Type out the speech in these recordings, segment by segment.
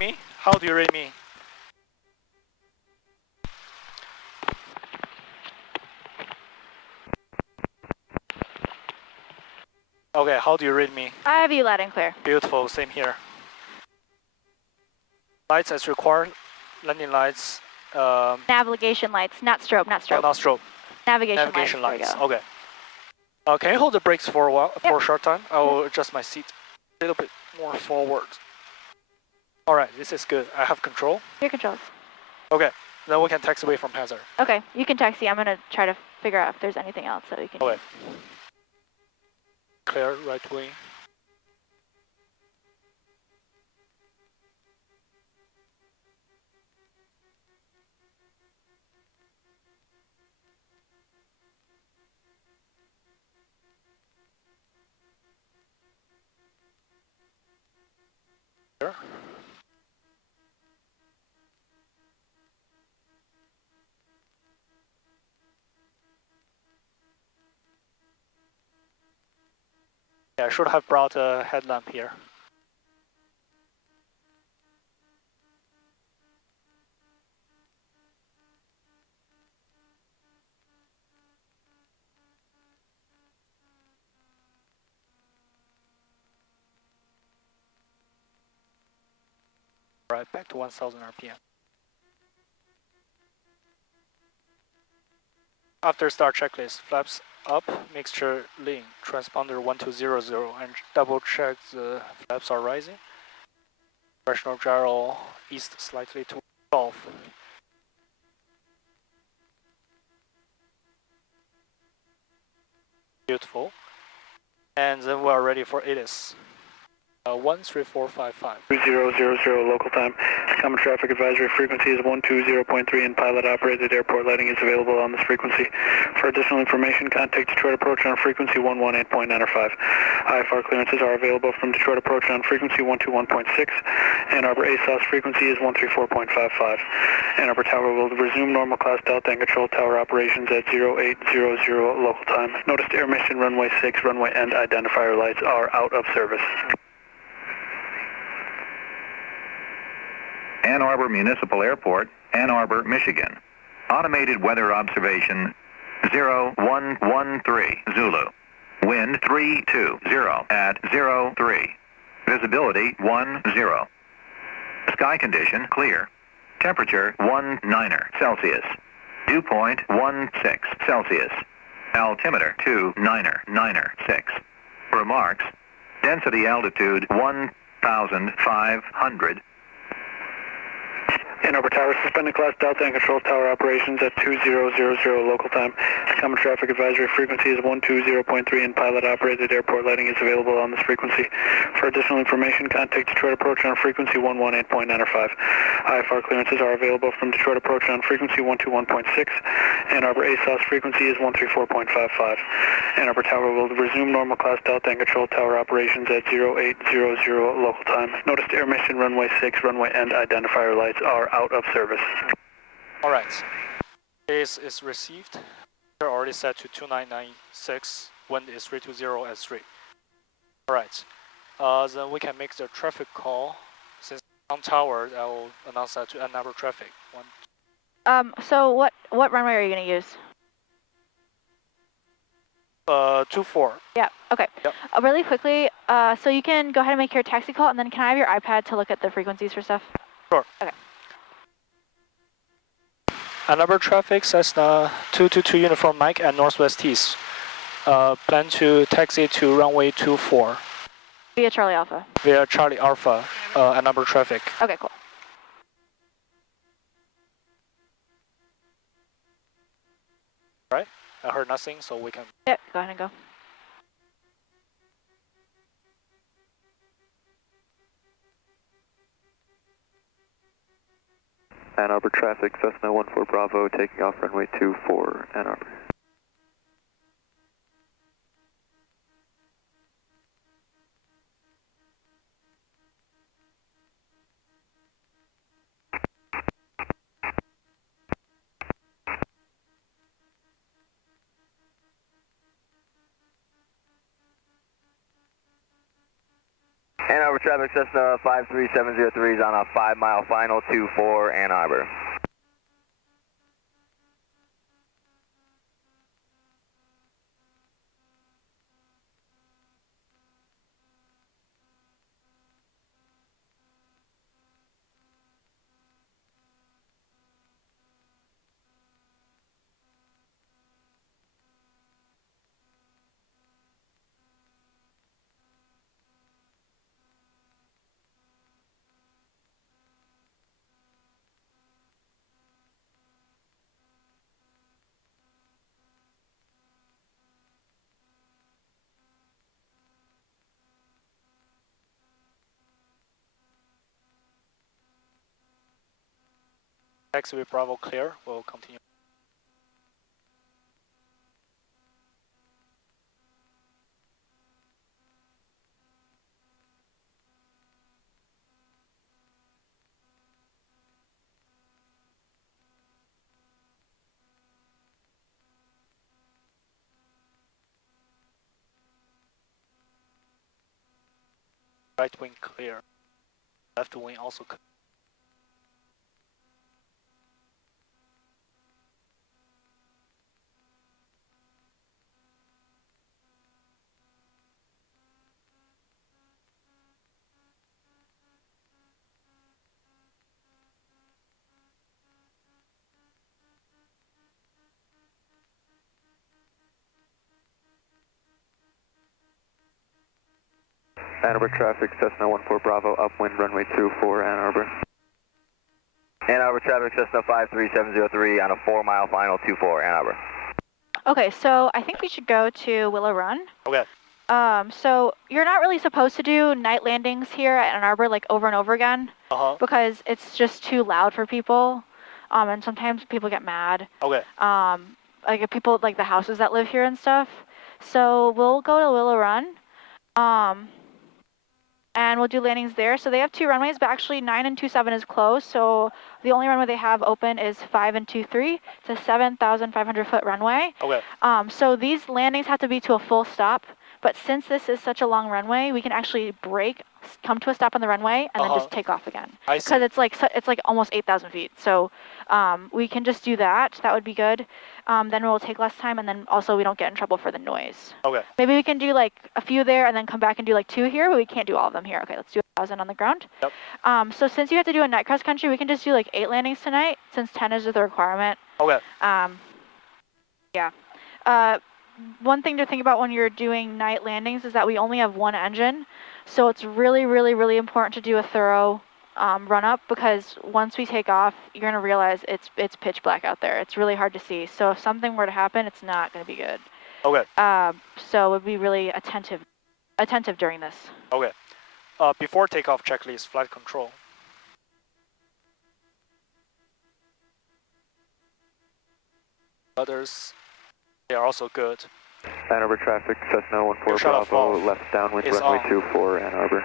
me? How do you read me? Okay, how do you read me? I have you loud and clear. Beautiful, same here. Lights as required, landing lights. Navigation lights, not strobe, not strobe. Oh, not strobe. Navigation lights. There we go. Okay. Can you hold the brakes for a while, Yep. for a short time? I will adjust my seat a little bit more forward. All right, this is good. I have control. Your controls. Okay, then we can taxi away from hazard. Okay, you can taxi. I'm gonna try to figure out if there's anything else that we can. Okay. Clear right wing. Clear. Yeah, I should have brought a headlamp here. All right, back to 1000 RPM. After start checklist, flaps up, mixture lean, transponder 1200, and double check the flaps are rising. Directional gyro east slightly to south. Beautiful. And then we are ready for ATIS. 13455. 2000 local time. Common traffic advisory frequency is 120.3 and pilot operated airport lighting is available on this frequency. For additional information, contact Detroit Approach on frequency 118.905. IFR clearances are available from Detroit Approach on frequency 121.6. Ann Arbor ASOS frequency is 134.55. Ann Arbor Tower will resume normal class Delta and control tower operations at 0800 local time. Notice air mission runway 6, runway end identifier lights are out of service. Ann Arbor Municipal Airport, Ann Arbor, Michigan. Automated weather observation 0113 Zulu. Wind 320 at 03. Visibility 10. Sky condition clear. Temperature 19 Celsius. Dew point 16 Celsius. Altimeter 29996. Remarks. Density altitude 1,500. Ann Arbor Tower, suspended class Delta and control tower operations at 2000 local time. Common traffic advisory frequency is 120.3 and pilot operated airport lighting is available on this frequency. For additional information, contact Detroit Approach on frequency 118.905. IFR clearances are available from Detroit Approach on frequency 121.6. Ann Arbor ASOS frequency is 134.55. Ann Arbor Tower will resume normal class Delta and control tower operations at 0800 local time. Notice air mission runway 6, runway end identifier lights are out of service. All right. ATIS is received. They're already set to 2996. Wind is 320 at 3. All right. Then we can make the traffic call. Since on tower, I will announce that to Ann Arbor traffic. So what runway are you gonna use? 24. Yeah, okay. Yep. Really quickly, so you can go ahead and make your taxi call, and then can I have your iPad to look at the frequencies for stuff? Sure. Okay. Ann Arbor traffic, Cessna 222 Uniform Mike and Northwest East. Plan to taxi to runway 24. Via Charlie Alpha. Via Charlie Alpha, Ann Arbor traffic. Okay, cool. Right? I heard nothing, so we can... Yep, go ahead and go. Ann Arbor traffic, Cessna 14 Bravo, taking off runway 24, Ann Arbor. Ann Arbor traffic, Cessna 53703 is on a 5-mile final 24 Ann Arbor. Taxiway Bravo clear. We'll continue. Right wing clear. Left wing also clear. Ann Arbor traffic, Cessna 14 Bravo, upwind runway 24 Ann Arbor. Ann Arbor traffic, Cessna 53703 on a 4-mile final 24 Ann Arbor. Okay, so I think we should go to Willow Run. Okay. So you're not really supposed to do night landings here at Ann Arbor like over and over again because it's just too loud for people, and sometimes people get mad. Okay. Like if people like the houses that live here and stuff. So we'll go to Willow Run, and we'll do landings there. So they have 2 runways, but actually 9 and 27 is closed. So the only runway they have open is 5 and 23. It's a 7,500 foot runway. Okay. So these landings have to be to a full stop. But since this is such a long runway, we can actually brake, come to a stop on the runway, and then just take off again. I see. Because it's like almost 8,000 feet. So we can just do that. That would be good. Then we'll take less time, and then also we don't get in trouble for the noise. Okay. Maybe we can do like a few there, and then come back and do like 2 here, but we can't do all of them here. Okay, let's do 1,000 on the ground. Yep. So since you have to do a night cross country, we can just do like 8 landings tonight, since 10 is the requirement. Okay. Yeah. One thing to think about when you're doing night landings is that we only have 1 engine. So it's really, really, really important to do a thorough run up, because once we take off, you're going to realize it's pitch black out there. It's really hard to see. So if something were to happen, it's not going to be good. Okay. So we'd be really attentive during this. Okay. Before takeoff checklist, flight control. Others, they are also good. Ann Arbor traffic, Cessna 14 Your shut-off Bravo, valve left downwind is runway on. 24 Ann Arbor.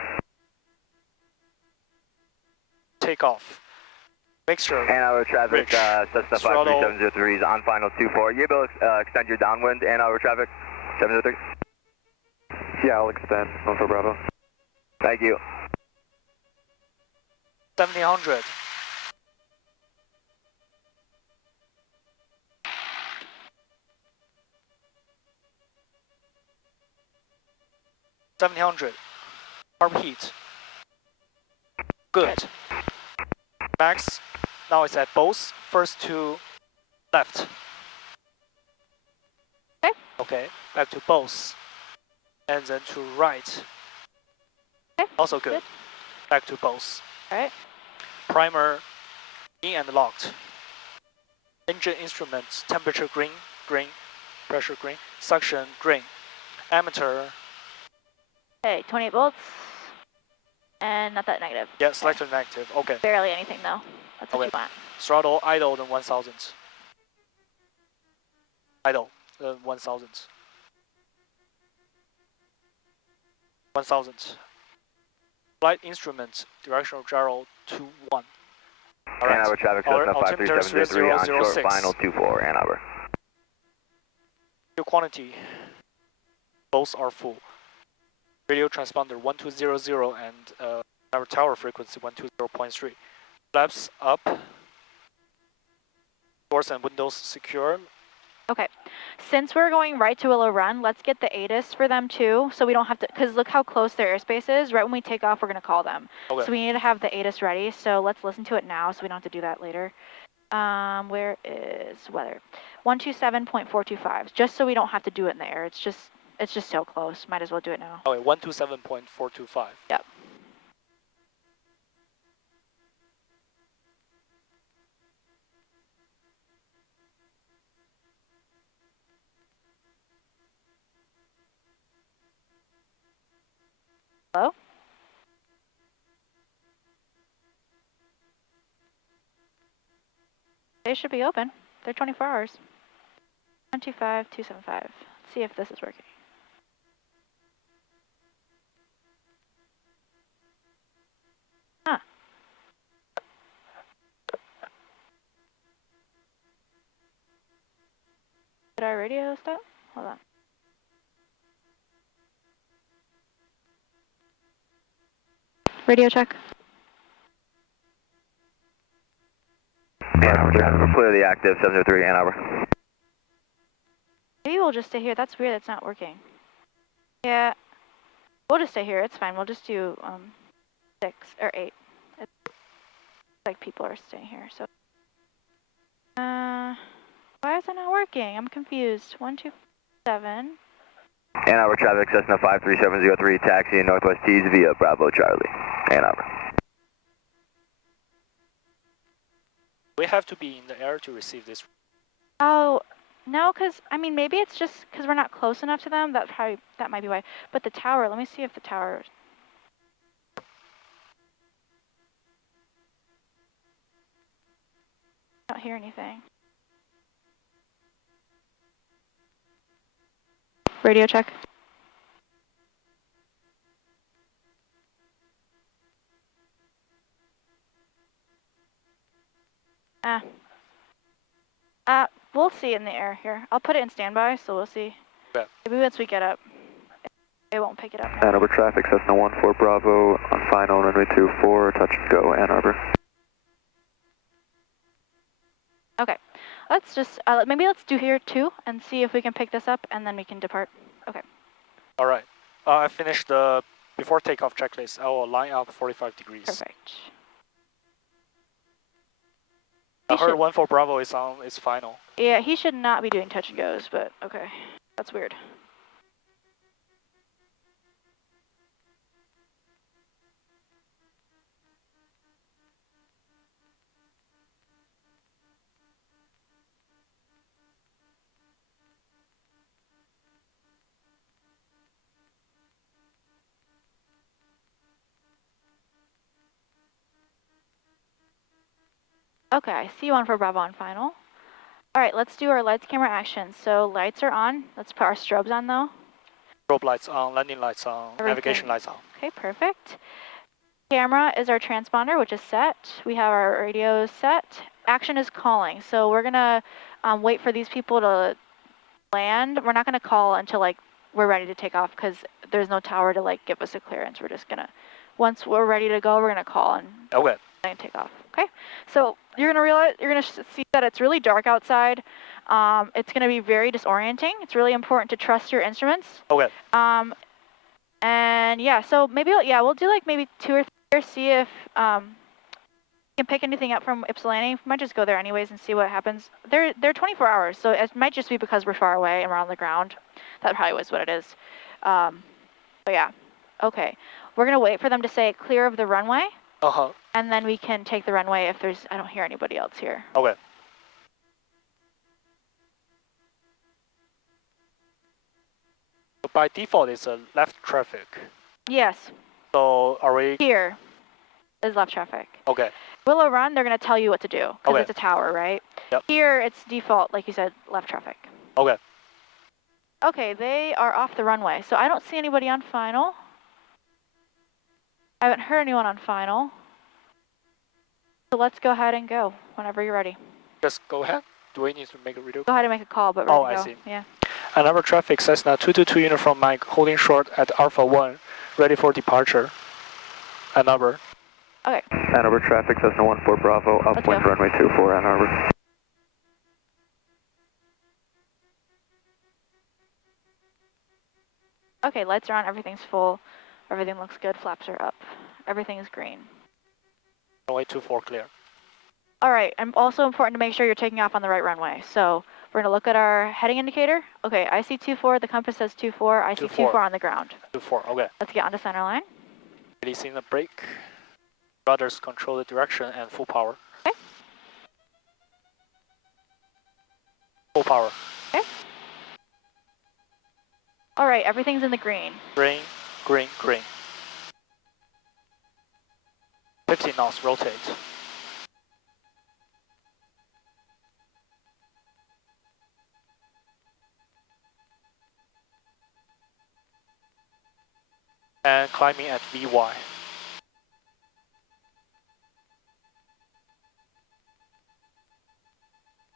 Takeoff. Make sure. Ann Arbor traffic, Rich, Cessna throttle. 53703 is on final 24. You able to extend your downwind, Ann Arbor traffic, 703? Yeah, I'll extend, 14 Bravo. Thank you. 1700. KARB heat. Good. Max. Now it's at both. First to left. Okay. Okay. Back to both. And then to right. Okay. Also good. Good. Back to both. All right. Primer in and locked. Engine instruments, temperature green, green, pressure green, suction green, ammeter, Okay, 28 volts. And not that negative. yeah, selector negative, okay. Barely anything though. That's what Okay. you want. Throttle idle than 1000. Idle, 1000. 1000. Flight instrument, directional gyro 2-1. All Ann Arbor traffic, Our Cessna altimeter 53703 on short 3006. final 24 Ann Arbor. Fuel quantity, both are full. radio transponder 1200 and our tower frequency 120.3. Flaps up. Doors and windows secure. Okay, since we're going right to Willow Run, let's get the ATIS for them too, so we don't have to, because look how close their airspace is. Right when we take off, we're going to call them. Okay. So we need to have the ATIS ready, so let's listen to it now so we don't have to do that later. Where is weather? 127.425, just so we don't have to do it in the air. It's just so close. Might as well do it now. Okay, 127.425. Yep. Hello? They should be open. They're 24 hours. 125.275. Let's see if this is working. Huh. Did our radio stop? Hold on. Radio check. Ann Arbor, clearly active, 703 Ann Arbor. Maybe we'll just stay here. That's weird, that's not working. Yeah, we'll just stay here. It's fine. We'll just do 6 or 8. It's like people are staying here. So, why is it not working? I'm confused. 127. Ann Arbor traffic, Cessna 53703, taxi in Northwest Tees via Bravo Charlie. Ann Arbor. We have to be in the air to receive this. Oh, no, because, I mean, maybe it's just because we're not close enough to them. That might be why. But the tower, let me see if the tower... I don't hear anything. Radio check. We'll see in the air here. I'll put it in standby, so we'll see. Yeah. Maybe once we get up, it won't pick it up now. Ann Arbor traffic, Cessna 14 Bravo on final, runway 24, touch and go, Ann Arbor. Okay, let's just, maybe let's do here too and see if we can pick this up and then we can depart. Okay. All right. I finished the before takeoff checklist. I will line up 45 degrees. Perfect. I heard 14 Bravo is on its final. Yeah, he should not be doing touch and goes, but okay. That's weird. Okay, I see 14 Bravo on final. All right, let's do our lights, camera, action. So lights are on. Let's put our strobes on though. Strobe lights on, landing lights on, navigation lights on. Okay, perfect. Camera is our transponder, which is set. We have our radios set. Action is calling. So we're gonna wait for these people to land. We're not gonna call until like we're ready to take off because there's no tower to like give us a clearance. We're just gonna, once we're ready to go, we're gonna call and take off. Okay, so you're gonna see that it's really dark outside. It's gonna be very disorienting. It's really important to trust your instruments. Okay. And yeah, so maybe we'll do like maybe 2 or 3 or see if we can pick anything up from Ypsilanti. We might just go there anyways and see what happens. They're 24 hours, so it might just be because we're far away and we're on the ground. That probably was what it is. But yeah, okay. We're gonna wait for them to say clear of the runway. And then we can take the runway if there's, I don't hear anybody else here. Okay. So by default, it's a left traffic. Yes. So are we? Here is left traffic. Okay. Willow Run, they're going to tell you what to do because it's a tower, right? Yep. Here, it's default, like you said, left traffic. Okay. Okay, they are off the runway. So I don't see anybody on final. I haven't heard anyone on final. So let's go ahead and go whenever you're ready. Just go ahead. Do we need to make a radio? Go ahead and make a call, but ready to go. I see. Yeah. Ann Arbor traffic, Cessna 222 uniform Mike, holding short at Alpha 1, ready for departure. Ann Arbor. Okay. Ann Arbor traffic, Cessna 14 Bravo, upwind runway 24, Ann Arbor. Okay, lights are on, everything's full, everything looks good, flaps are up, everything is green. Runway 24 clear. All right, and also important to make sure you're taking off on the right runway. So we're gonna look at our heading indicator. Okay, I see 24, the compass says 24, I see 24 on the ground. 24, okay. Let's get onto center line. Releasing the brake. Rudders control the direction and full power. Okay. Full power. Okay. All right, everything's in the green. Green, green, green. 50 knots, rotate. And climbing at VY.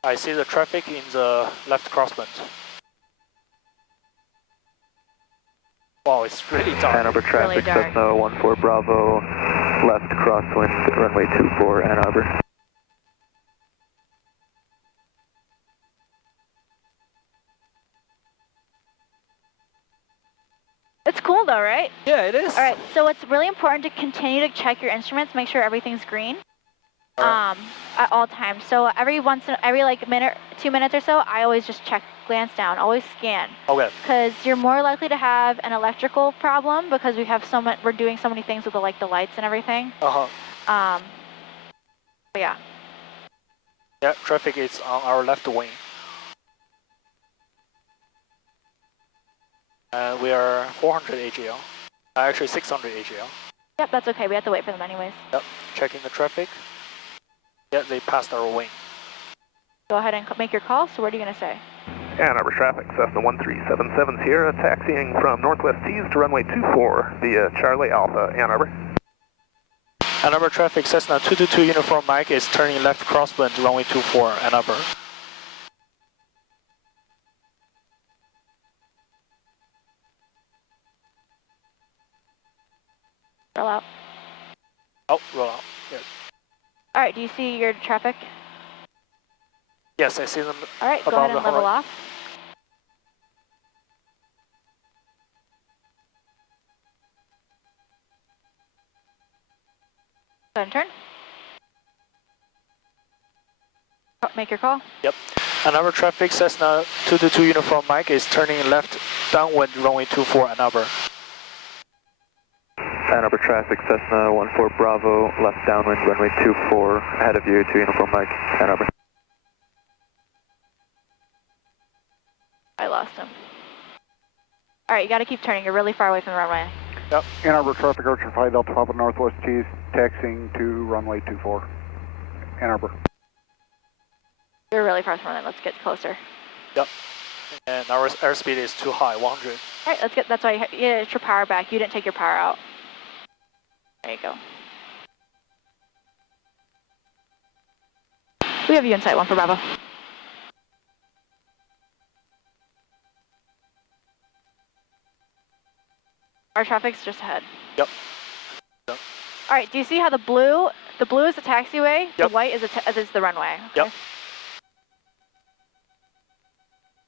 I see the traffic in the left crosswind. Wow, it's really dark. Ann Arbor traffic, Really dark. Cessna 14 Bravo, left crosswind, runway 24, Ann Arbor. It's cool though, right? Yeah, it is. All right, so it's really important to continue to check your instruments, make sure everything's green. Right. At all times. So every like minute, 2 minutes or so, I always just check, glance down, always scan. Okay. Because you're more likely to have an electrical problem because we have we're doing so many things with the lights and everything. Uh-huh. But yeah. Yeah, traffic is on our left wing. And we are 400 AGL. Actually 600 AGL. Yep, that's okay. We have to wait for them anyways. Yep, checking the traffic. Yeah, they passed our wing. Go ahead and make your call. So what are you going to say? Ann Arbor traffic, Cessna 1377 Sierra, taxiing from Northwest Tees to runway 24 via Charlie Alpha, Ann Arbor. Ann Arbor traffic, Cessna 222 uniform Mike is turning left crosswind, runway 24, Ann Arbor. Roll out. Oh, roll out. Yes. All right, do you see your traffic? Yes, I see them. All right, go above ahead and the level horizon. off. Go ahead and turn. Make your call. Yep. Ann Arbor traffic, Cessna 222 uniform Mike is turning left downwind, runway 24, Ann Arbor. Ann Arbor traffic, Cessna 14 Bravo, left downwind, runway 24, ahead of you, 2 uniform Mike, Ann Arbor. I lost him. All right, you got to keep turning. You're really far away from the runway. Yep. Ann Arbor traffic, Archer 5 Delta Papa Northwest Tees, taxiing to runway 24, Ann Arbor. You're really far from it. Let's get closer. Yep. And our airspeed is too high, 100. All right, let's get. That's why you get your power back. You didn't take your power out. There you go. We have you in sight, 14 Bravo. Our traffic's just ahead. Yep. All right, do you see how the blue is the taxiway, Yep. the white is the runway? Okay. Yep.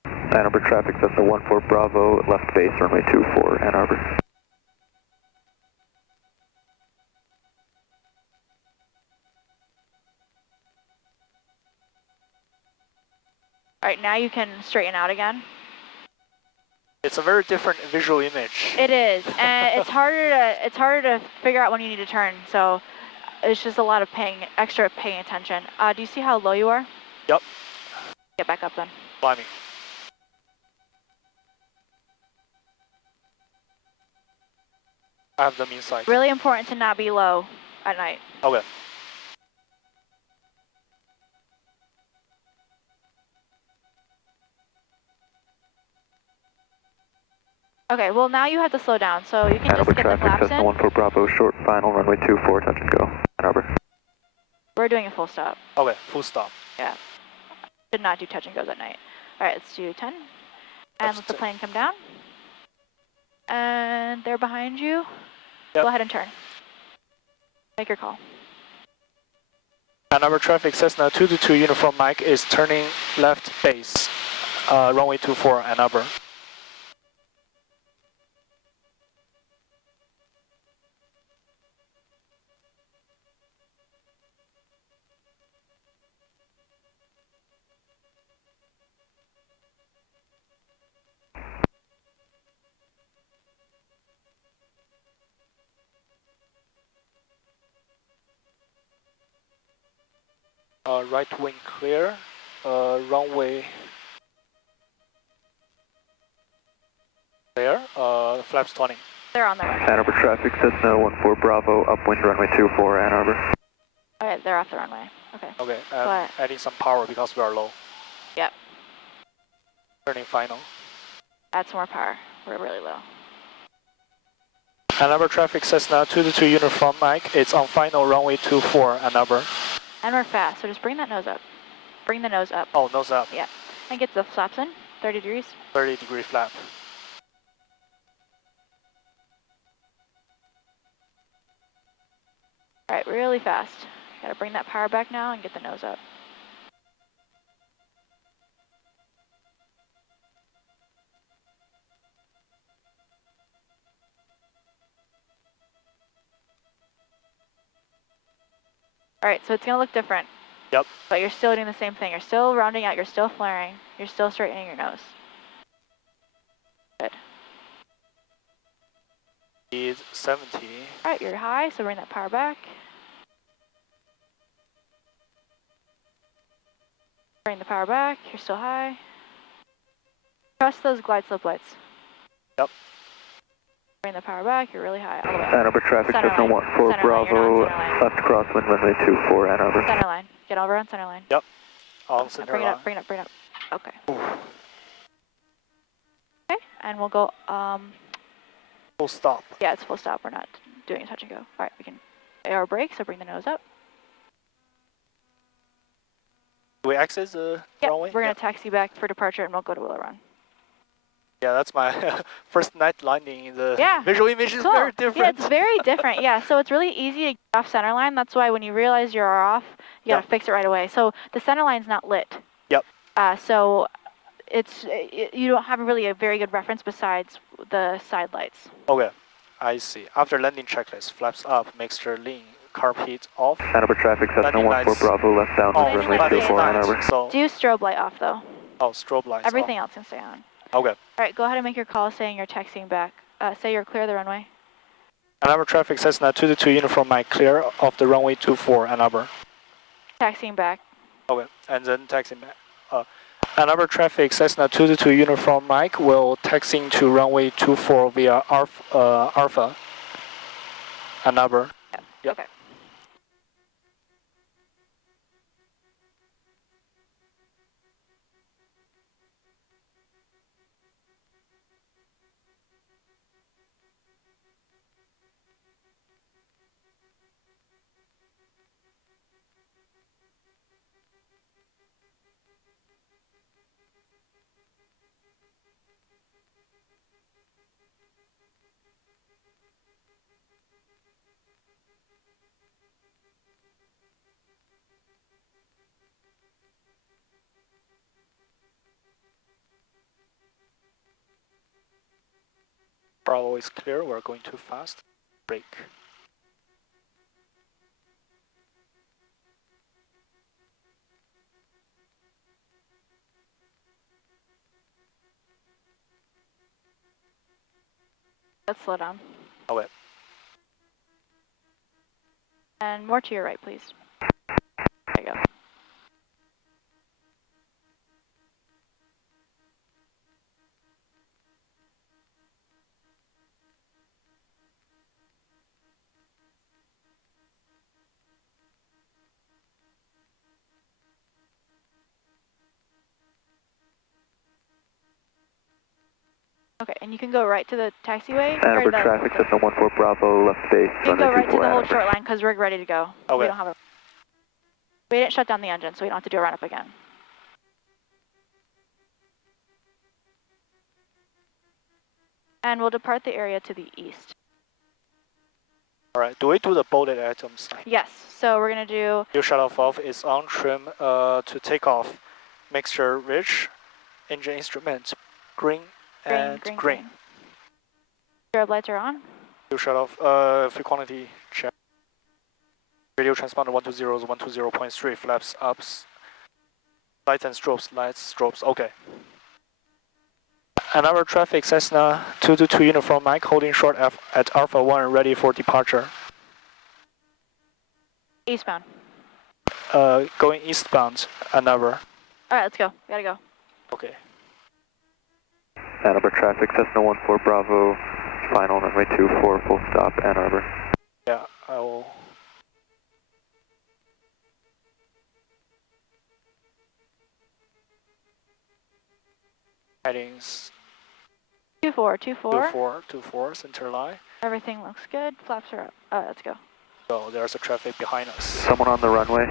Ann Arbor traffic, Cessna 14 Bravo, left base, runway 24, Ann Arbor. All right, now you can straighten out again. It's a very different visual image. It is, and it's harder to figure out when you need to turn. So it's just a lot of extra paying attention. Do you see how low you are? Yep. Get back up then. Climbing. I have them inside. Really important to not be low at night. Okay. Okay, well now you have to slow down, so you can Ann just Arbor get the traffic, flaps Cessna in. 14 Bravo, short final, runway 24, touch and go, Ann Arbor. We're doing a full stop. Okay, full stop. Yeah. Should not do touch and goes at night. All right, let's do 10. And let the plane come down. And they're behind you. Yep. Go ahead and turn. Make your call. Ann Arbor traffic, Cessna 222 Uniform Mike is turning left base, runway 24, Ann Arbor. Right wing clear, runway clear, flaps 20. They're on their way. Ann Arbor traffic, Cessna 14 Bravo, upwind runway 24, Ann Arbor. Okay, they're off the runway. Okay. Okay, But- adding some power because we are low. Yep. Turning final. Add some more power. We're really low. Ann Arbor traffic, Cessna 222 Uniform Mike, it's on final runway 24, Ann Arbor. And we're fast, so just bring that nose up. Bring the nose up. Oh, nose up. Yeah. And get the flaps in. 30 degrees. 30-degree flap. All right, really fast. Gotta bring that power back now and get the nose up. All right, so it's gonna look different. Yep. But you're still doing the same thing. You're still rounding out, you're still flaring, you're still straightening your nose. Good. Speed 70. All right, you're high, so bring that power back. Bring the power back, you're still high. Trust those glide slope lights. Yep. Bring the power back, you're really high, all the way up. Ann Arbor traffic, Center Cessna line. 14 Center line, you're Bravo, not center line. left crosswind runway 24, Ann Arbor. Center line, get over on center line. On center Bring it line. up, bring it up, bring it up. Okay. Okay, and we'll go, Full stop. yeah, it's full stop, we're not doing a touch and go. All right, we can air brake, so bring the nose up. Do we exit the Yep, runway? we're gonna taxi back for departure and we'll go to Willow Run. Yeah, that's my first night landing. The Yeah. visual image is Cool. very different. Yeah, it's very different. Yeah, so it's really easy to get off center line. That's why when you realize you're off, you gotta fix it right away. So the center line's not lit. Yep. So you don't have really a very good reference besides the side lights. Okay, I see. After landing checklist, flaps up, mixture lean, carb heat off. Ann Arbor traffic, Cessna Landing 14 lights. Bravo, left down Oh, landing runway lights 24, Ann is Arbor. So, Do strobe light off though. strobe lights. Everything else can stay on. Off. Okay. All right, go ahead and make your call saying you're taxiing back. Say you're clear of the runway. Ann Arbor traffic, Cessna 222 Uniform Mike, clear of the runway 24, Ann Arbor. Taxiing back. Okay, and then taxi back. Ann Arbor traffic, Cessna 222 Uniform Mike will taxiing to runway 24 via Alpha. Ann Arbor. Yep. Okay. Bravo is clear, we're going too fast. Brake. Let's slow down. Okay. And more to your right, please. There you go. Okay, and you can go right to the taxiway. Ann Arbor traffic, Cessna 14 Bravo, left base, You can runway go right to 24, the Ann whole Arbor. short line because we're ready to go. Okay. We don't have a. We didn't shut down the engine, so we don't have to do a run up again. And we'll depart the area to the east. All right, do we do the bolded items? Yes, so we're gonna do, New shuttle valve is on trim to take off. Mixture rich, engine instrument, green and green. Strobe lights are on. New shuttle, fuel quantity check. Radio transponder 120 is 120.3, flaps ups. Lights and strobes, okay. Another traffic Cessna 222 uniform Mike holding short at Alpha 1 ready for departure. Eastbound. Going eastbound, another. Alright, let's go. Gotta go. Okay. Ann Arbor traffic, Cessna 14 Bravo, final runway 24, full stop, Ann Arbor. Yeah, I will. Headings 24, 24. 24, center line. Everything looks good. Flaps are up. Let's go. So there's a traffic behind us. Someone on the runway?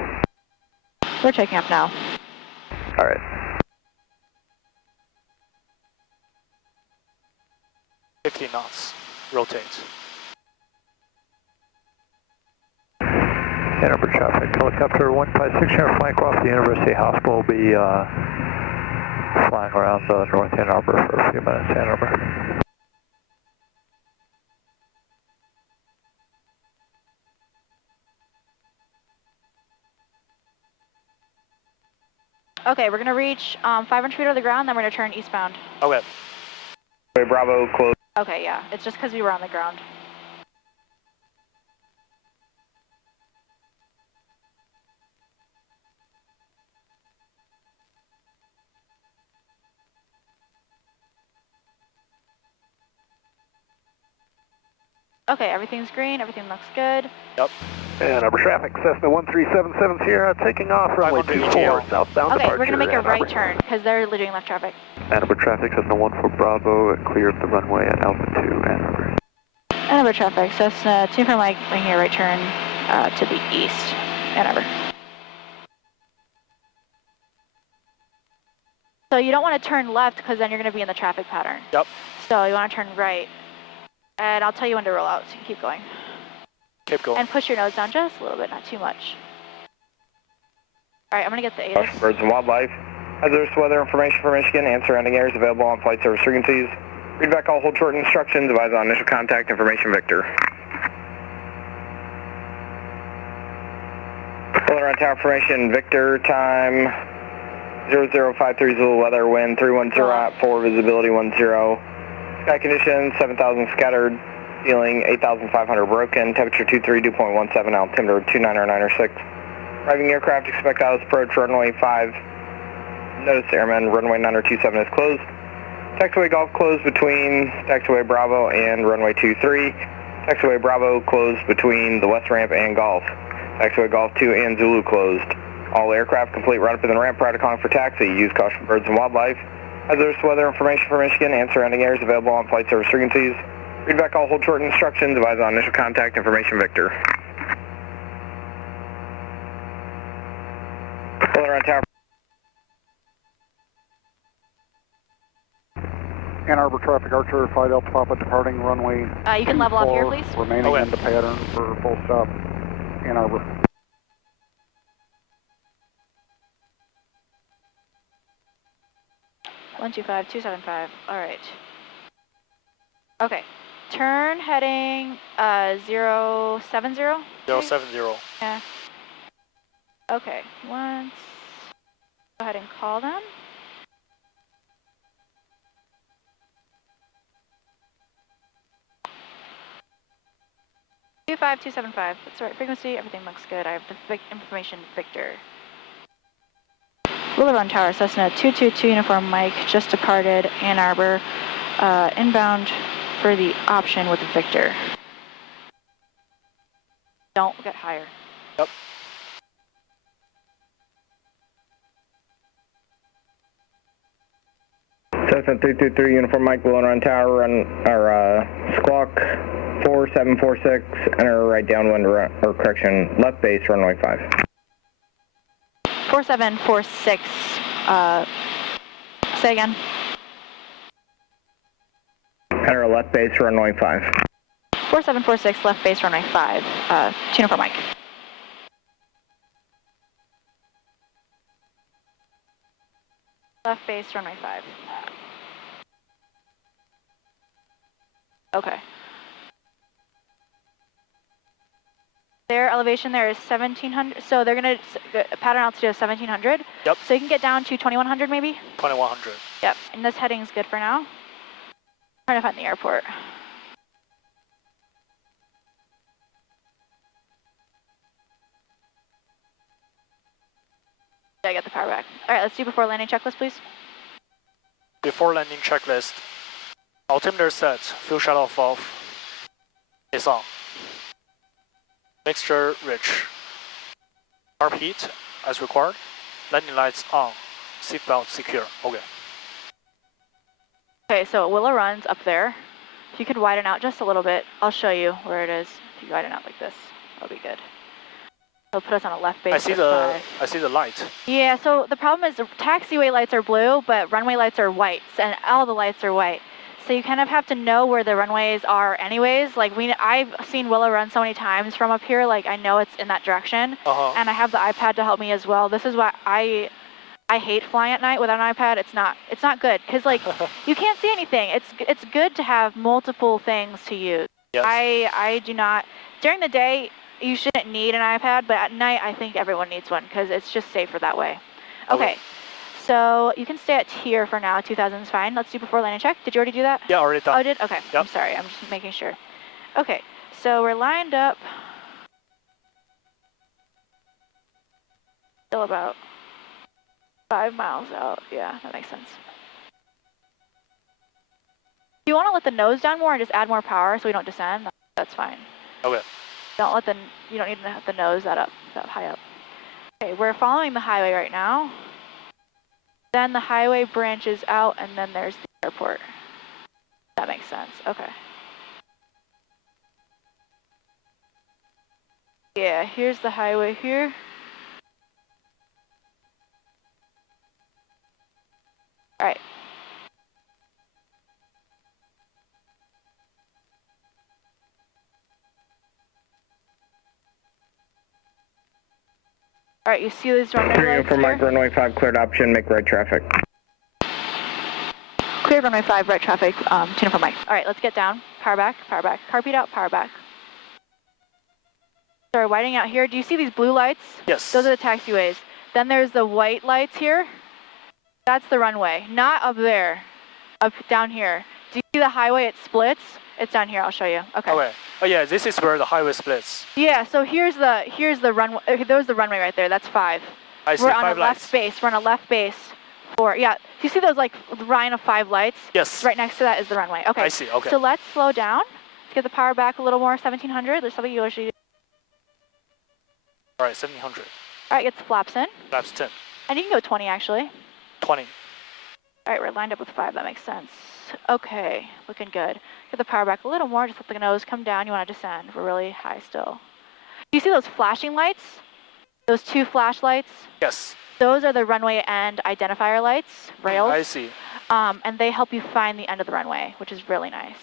We're taking off now. Alright. 50 knots. Rotate. Ann Arbor traffic, helicopter 156 here flying across the University Hospital will be flying around North Ann Arbor for a few minutes, Ann Arbor. Okay, we're gonna reach 500 feet over the ground, then we're gonna turn eastbound. Okay. Bravo, close. Okay, yeah. It's just because we were on the ground. Okay, everything's green, everything looks good. Yep. Ann Arbor traffic, Cessna 1377 Sierra, taking off, runway 24, southbound Okay, departure. we're gonna make a Ann right Arbor. turn, because they're doing left traffic. Ann Arbor traffic, Cessna 14 Bravo, clear of the runway at Alpha 2, Ann Arbor. Ann Arbor traffic, Cessna 2 for Mike, making a right turn to the east. Ann Arbor. So you don't want to turn left, because then you're gonna be in the traffic pattern. Yep. So you want to turn right. And I'll tell you when to roll out, so you can keep going. Keep going. And push your nose down just a little bit, not too much. Alright, I'm gonna get the ATIS. Birds and Wildlife. Hazardous weather information for Michigan and surrounding areas available on flight service frequencies. Read back all hold short instructions, advise on initial contact information, Victor. Weather on tower formation, Victor, time 0053 Zulu, weather, wind 310 at 4, visibility 10. Sky conditions, 7,000 scattered, ceiling 8,500 broken, temperature 23, dew point 17, altimeter 29096. Arriving aircraft, expect Atlas approach runway 5. Notice airmen, runway 9027 is closed. Taxiway Golf closed between Taxiway Bravo and runway 23. Taxiway Bravo closed between the west ramp and Golf. Taxiway Golf 2 and Zulu closed. All aircraft complete run up in the ramp prior to calling for taxi. Use caution birds and wildlife. Hazardous weather information for Michigan and surrounding areas available on flight service frequencies. Read back all hold short instructions, advise on initial contact information, Victor. Weather on tower. Ann Arbor traffic, Archer 5 Delta Papa departing runway. You can level off here, 24, please. remaining Okay. in the pattern for full stop, Ann Arbor. One 25275. All right. Okay. Turn heading 070. 070. Yeah. Okay. Once. Go ahead and call them. Two 5275. That's the right frequency. Everything looks good. I have the information, Victor. Boulevard Tower, Cessna 222 uniform Mike, just departed Ann Arbor, inbound for the option with Victor. Don't get higher. Yep. Cessna 323 uniform Mike, below on tower, run, squawk 4746, enter right downwind, or correction, left base, runway 5. 4746, say again. enter left base, runway 5. 4746, left base, runway 5, tune for Mike. Left base, runway 5. Okay. Their elevation there is 1700, so they're gonna pattern altitude of 1700. Yep. So you can get down to 2100 maybe? 2100. Yep, and this heading's good for now. Trying to find the airport. Did I get the power back? All right, let's do before landing checklist, please. Before landing checklist, altimeter set, fuel shut-off valve is on. Mixture rich. Carb heat as required. Landing lights on. Seatbelt secure. Okay. Okay, so Willow Run's up there. If you could widen out just a little bit, I'll show you where it is. If you widen out like this, that'll be good. It'll put us on a left base. I see the light. Yeah, so the problem is the taxiway lights are blue, but runway lights are white, and all the lights are white. So you kind of have to know where the runways are anyways. Like I've seen Willow Run so many times from up here, like I know it's in that direction. And I have the iPad to help me as well. This is why I hate flying at night without an iPad. It's not good, because like you can't see anything. It's good to have multiple things to use. Yes. I do not, during the day, you shouldn't need an iPad, but at night I think everyone needs one because it's just safer that way. Okay, so you can stay at tier for now. 2000 is fine. Let's do before landing check. Did you already do that? Yeah, already done. Oh, did? Okay, Yep. I'm sorry. I'm just making sure. Okay, so we're lined up. Still about 5 miles out. Yeah, that makes sense. Do you want to let the nose down more and just add more power so we don't descend? That's fine. Okay. You don't need to have the nose that high up. Okay, we're following the highway right now. Then the highway branches out, and then there's the airport. That makes sense. Okay. Yeah, here's the highway here. All right. All right, you see these runway lights for here? Mike, runway 5, cleared option, make right traffic. Cleared runway 5, right traffic, tune for Mike. All right, let's get down. Power back, carb out, power back. Sorry, widening out here. Do you see these blue lights? Yes. Those are the taxiways. Then there's the white lights here. That's the runway, not up there, up down here. Do you see the highway? It splits. It's down here. I'll show you. Okay. Okay. Oh yeah, this is where the highway splits. Yeah. So here's the runway. There's the runway right there. That's 5. I see We're 5 on a lights. left base. We're on a left base. 4. Yeah. Do you see those like line of 5 lights? Yes. Right next to that is the runway. Okay. I see. Okay. So let's slow down. Let's get the power back a little more. 1700. There's something you usually do. All right, 1700. All right. Get the flaps in. Flaps 10. And you can go 20 actually. 20. All right, we're lined up with 5. That makes sense. Okay, looking good. Get the power back a little more. Just let the nose come down. You want to descend. We're really high still. Do you see those flashing lights? Those 2 flashlights? Yes. Those are the runway end identifier lights, rails. I see. And they help you find the end of the runway, which is really nice.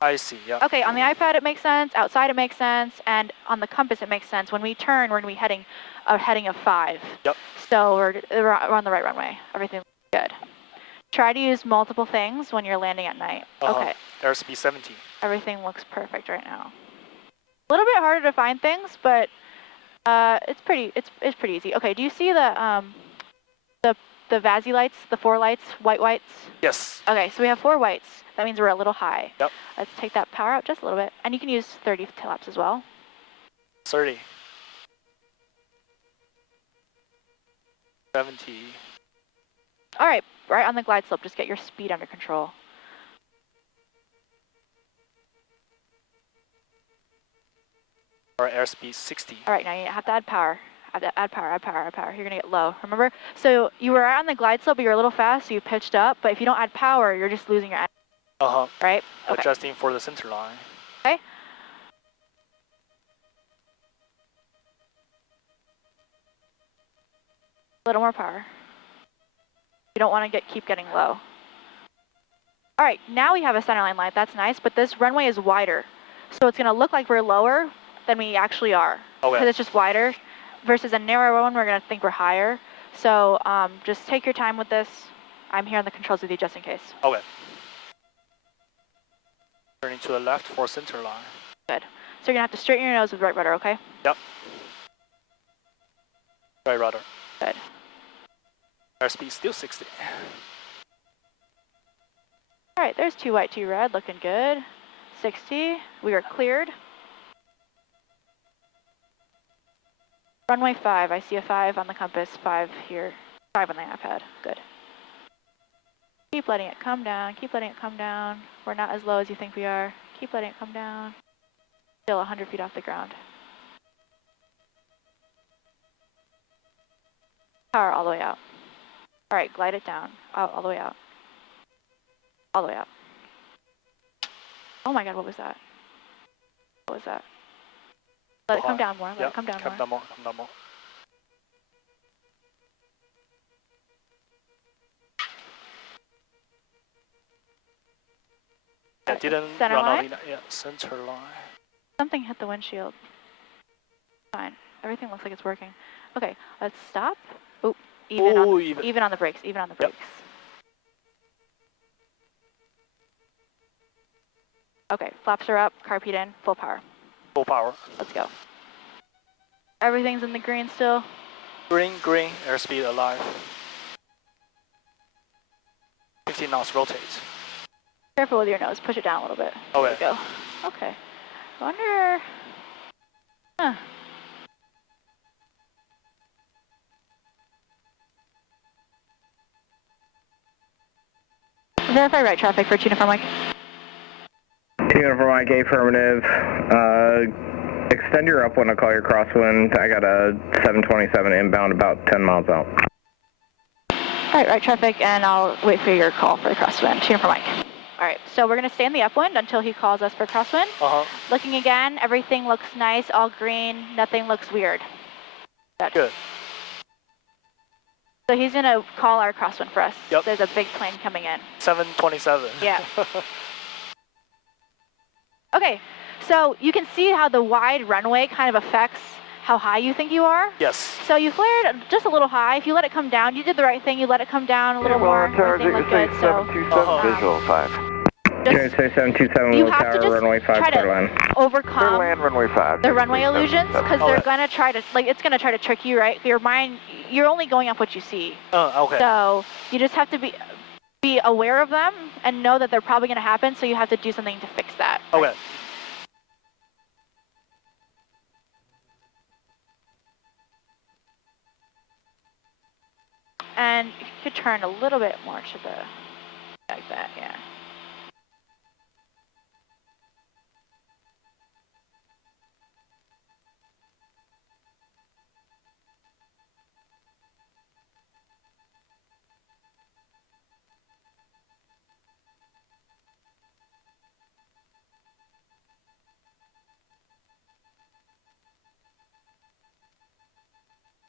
I see. Yeah. Okay, on the iPad it makes sense. Outside it makes sense, and on the compass it makes sense. When we turn, we're going to be heading a heading of 5. Yep. So we're on the right runway. Everything's good. Try to use multiple things when you're landing at night. Okay. Airspeed 70. Everything looks perfect right now. A little bit harder to find things, but it's pretty easy. Okay. Do you see the VASI lights, the 4 lights, whites? Yes. Okay. So we have 4 whites. That means we're a little high. Yep. Let's take that power out just a little bit, and you can use 30 tail laps as well. 30. 70. All right. Right on the glide slope. Just get your speed under control. All right, airspeed 60. All right, now you have to add power. Add power. You're gonna get low. Remember? So you were on the glide slope, but you're a little fast, so you pitched up. But if you don't add power, you're just losing your energy. Right? Okay. Adjusting for the center line. Okay. A little more power. You don't want to keep getting low. All right, now we have a centerline light. That's nice, but this runway is wider. So it's going to look like we're lower than we actually are. Okay. Because it's just wider. Versus a narrower one, we're going to think we're higher. So just take your time with this. I'm here on the controls with you just in case. Okay. Turning to the left for center line. Good. So you're going to have to straighten your nose with right rudder, okay? Yep. Right rudder. Good. Airspeed still 60. All right, there's 2 white, 2 red, looking good. 60, we are cleared. Runway 5, I see a 5 on the compass, 5 here, 5 on the iPad, good. Keep letting it come down, keep letting it come down. We're not as low as you think we are. Keep letting it come down. Still 100 feet off the ground. Power all the way out. All right, glide it down, out, all the way out. All the way up. Oh my God, what was that? What was that? Let it come down more, let it come down more. Come down more, come down more. Yeah, didn't center run line? out. Yeah, center line. Something hit the windshield. Fine, everything looks like it's working. Okay, let's stop. Oh, even on the brakes, even on the brakes. Okay, flaps are up, carb heat in, full power. Full power. Let's go. Everything's in the green still. Green, green, airspeed alive. 15 knots, rotate. Careful with your nose, push it down a little bit. Okay. There you go. Okay. Wonder. Huh. Verify right traffic for Uniform Mike. Uniform Mike, affirmative. Extend your upwind, I'll call your crosswind. I got a 727 inbound about 10 miles out. All right traffic, and I'll wait for your call for the crosswind. Uniform Mike. All right, so we're going to stay in the upwind until he calls us for crosswind. Looking again, everything looks nice, all green, nothing looks weird. Good. So he's going to call our crosswind for us. Yep. There's a big plane coming in. 727. Yeah. Okay, so you can see how the wide runway kind of affects how high you think you are. Yes. So you flared just a little high. If you let it come down, you did the right thing. You let it come down a little more. Everything looked good. So Visual 5. Just say 727 you low have tower, to just runway 5 try clear to line. overcome runway 5. the runway illusions, because they're gonna try to, like, it's gonna try to trick you, right? Your mind, you're only going off what you see. Okay. So you just have to be aware of them and know that they're probably gonna happen. So you have to do something to fix that. Okay. And you could turn a little bit more to the, like that, yeah.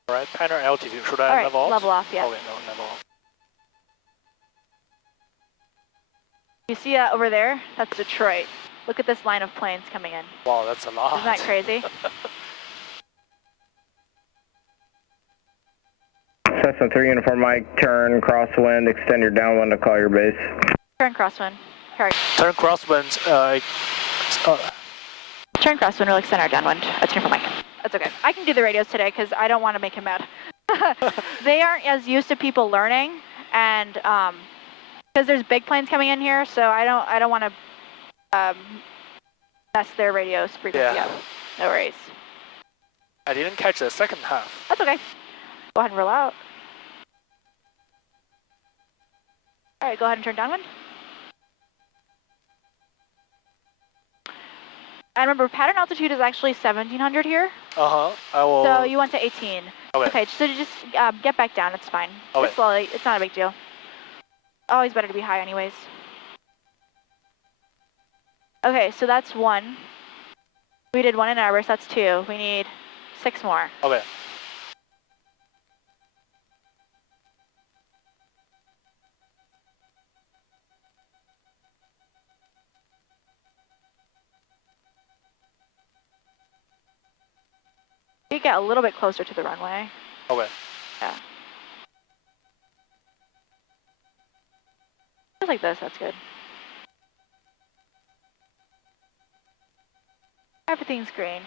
All right, panel altitude. Should I level off? Level off, yeah. Okay, no, level off. You see that over there? That's Detroit. Look at this line of planes coming in. Wow, that's a lot. Isn't that crazy? Cessna 3 Uniform Mike, turn crosswind, extend your downwind to call your base. Turn crosswind. Correct. Turn crosswind. Turn crosswind, we'll extend our downwind. That's Uniform Mike. That's okay. I can do the radios today because I don't want to make him mad. They aren't as used to people learning, and because there's big planes coming in here, so I don't want to mess their radios frequency up. No worries. I didn't catch the second half. That's okay. Go ahead and roll out. All right, go ahead and turn downwind. And remember, pattern altitude is actually 1,700 here. I will. So you went to 18. Okay. So just get back down. It's fine. Okay. Just slowly. It's not a big deal. Always better to be high anyways. Okay, so that's 1. We did 1 in arbor, so that's 2. We need 6 more. Okay. You get a little bit closer to the runway. Okay. Yeah. Just like this, that's good. Everything's green.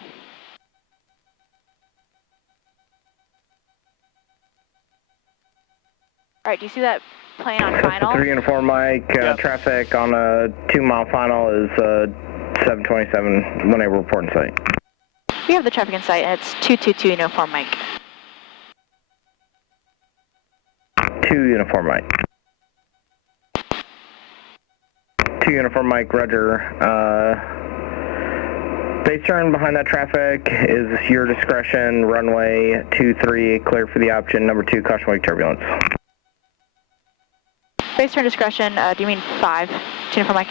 All right, do you see that plane on final? 3 uniform Mike, traffic on a 2 mile final is 727, when I report in sight. We have the traffic in sight, and it's 222 uniform Mike. 2 uniform Mike. 2 uniform Mike, roger. Base turn behind that traffic is your discretion, runway 23, clear for the option, number 2, caution wake turbulence. Base turn discretion, do you mean 5? 2 uniform Mike.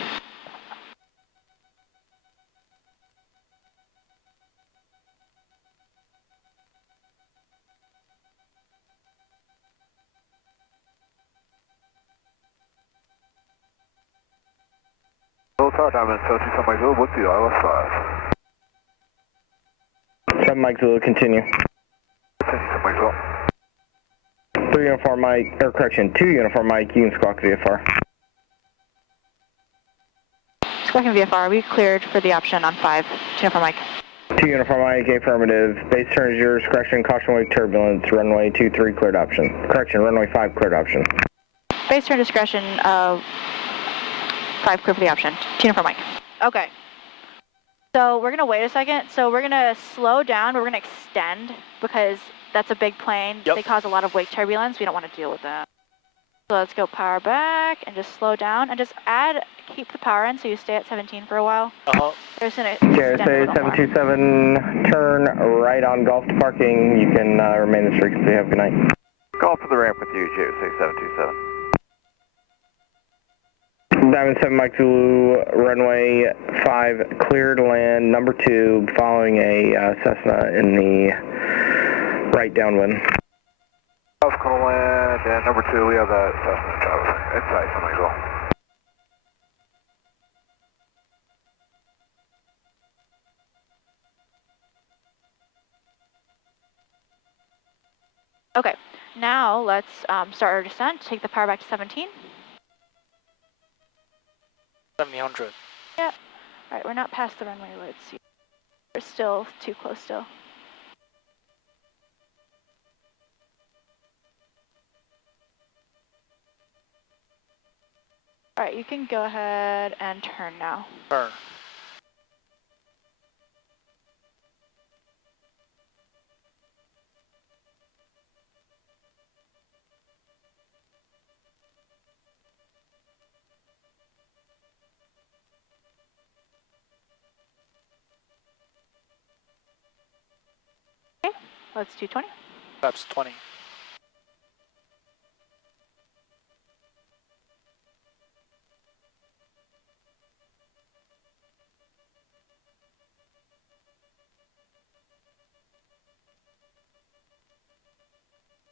Hello, Tower Diamond, 727 Mike Zulu, what's the ILS 5? 7 Mike Zulu, continue. 727 Mike Zulu. 3 uniform Mike, or correction, 2 uniform Mike, you can squawk VFR. Squawking VFR, we cleared for the option on 5. 2 uniform Mike. 2 uniform Mike, affirmative. Base turn is your discretion, caution wake turbulence, runway 23 cleared option. Correction, runway 5 cleared option. Base turn discretion, 5 clear for the option. 2 uniform Mike. Okay. So we're gonna wait a second. So we're gonna slow down, we're gonna extend because that's a big plane. Yep. They cause a lot of wake turbulence. We don't want to deal with that. So let's go power back and just slow down and just keep the power in so you stay at 17 for a while. There's an KSA 727, turn right on Golf to parking. You can remain this frequency. Have a good night. Golf to the ramp with you, KSA 727. Diamond 7 Mike Zulu, runway 5, clear to land, number 2, following a Cessna in the right downwind. South Dakota land, and number 2, we have that Cessna inside, so Mike Zulu. Okay, now let's start our descent. Take the power back to 17. 700. Yeah. All right, we're not past the runway. Let's see. We're still too close still. All right, you can go ahead and turn now. Turn. Okay, let's do 20. Perhaps 20.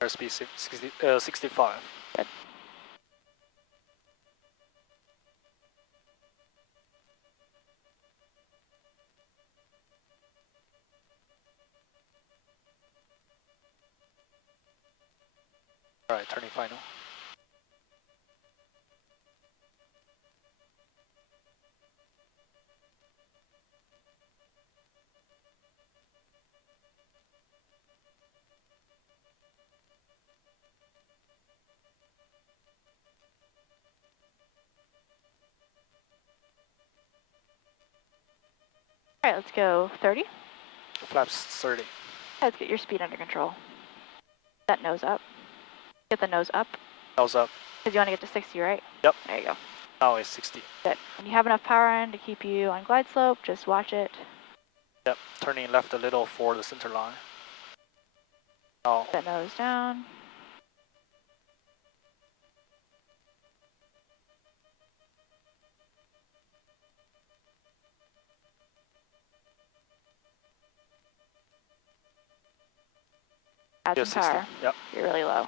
Airspeed 65. Good. All right, turning final. All right, let's go 30. Flaps 30. Let's get your speed under control. That nose up. Get the nose up. Nose up. Because you want to get to 60, right? Yep. There you go. Now it's 60. Good. When you have enough power in to keep you on glide slope, just watch it. Yep. Turning left a little for the center line. Now. That nose down. Add some 60. power. Yep. You're really low.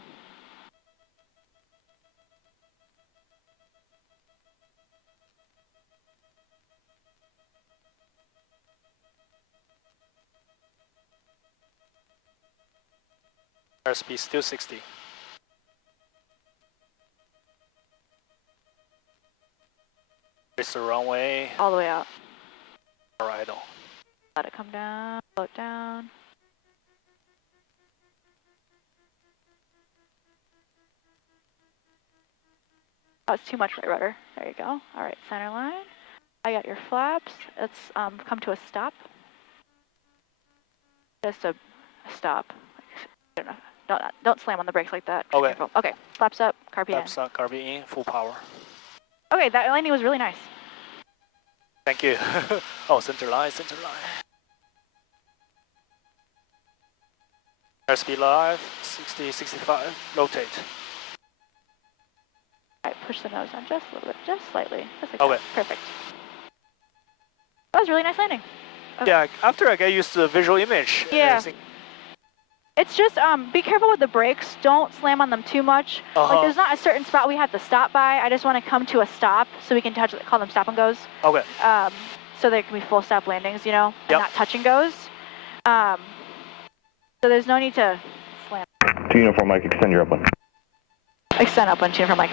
Airspeed still 60. It's the runway. All the way out. Alright. Let it come down, float down. Oh, it's too much right rudder. There you go. All right, center line. I got your flaps. Let's come to a stop. Just a stop. I don't know. Don't slam on the brakes like that. Okay. Careful. Okay, flaps up, carb in. Flaps up, carb in, full power. Okay, that landing was really nice. Thank you. Oh, center line, center line. Airspeed live, 60, 65, rotate. All right, push the nose down just a little bit, just slightly. Just like Okay. that. Perfect. That was a really nice landing. Okay. Yeah, after I get used to the visual image. Yeah. It's just, be careful with the brakes. Don't slam on them too much. Like, there's not a certain spot we have to stop by. I just want to come to a stop so we can call them stop and goes. Okay. So there can be full stop landings, you know, and Yep. not touch and goes. So there's no need to slam. 2 uniform Mike, extend your upwind. Extend upwind, for Mike.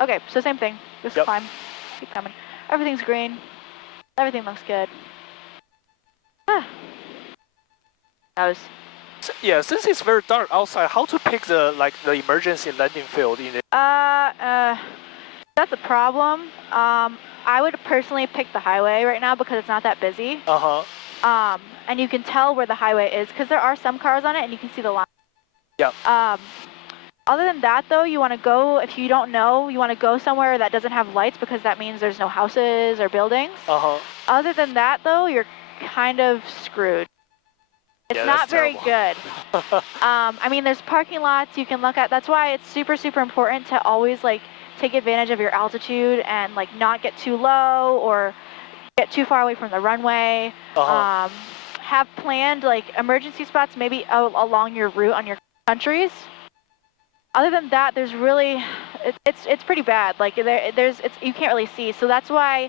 Okay, so same thing. Just Yep. climb. Keep coming. Everything's green. Everything looks good. Ah. That was... Yeah, since it's very dark outside, how to pick the emergency landing field in it? That's a problem. I would personally pick the highway right now because it's not that busy. And you can tell where the highway is because there are some cars on it and you can see the line. Yep. Other than that though, you want to go, if you don't know, you want to go somewhere that doesn't have lights because that means there's no houses or buildings. Other than that though, you're kind of screwed. It's Yeah, not that's very terrible. good. I mean, there's parking lots you can look at. That's why it's super, super important to always like take advantage of your altitude and like not get too low or get too far away from the runway. Have planned like emergency spots maybe along your route on your countries. Other than that, there's really, it's pretty bad. Like you can't really see. So that's why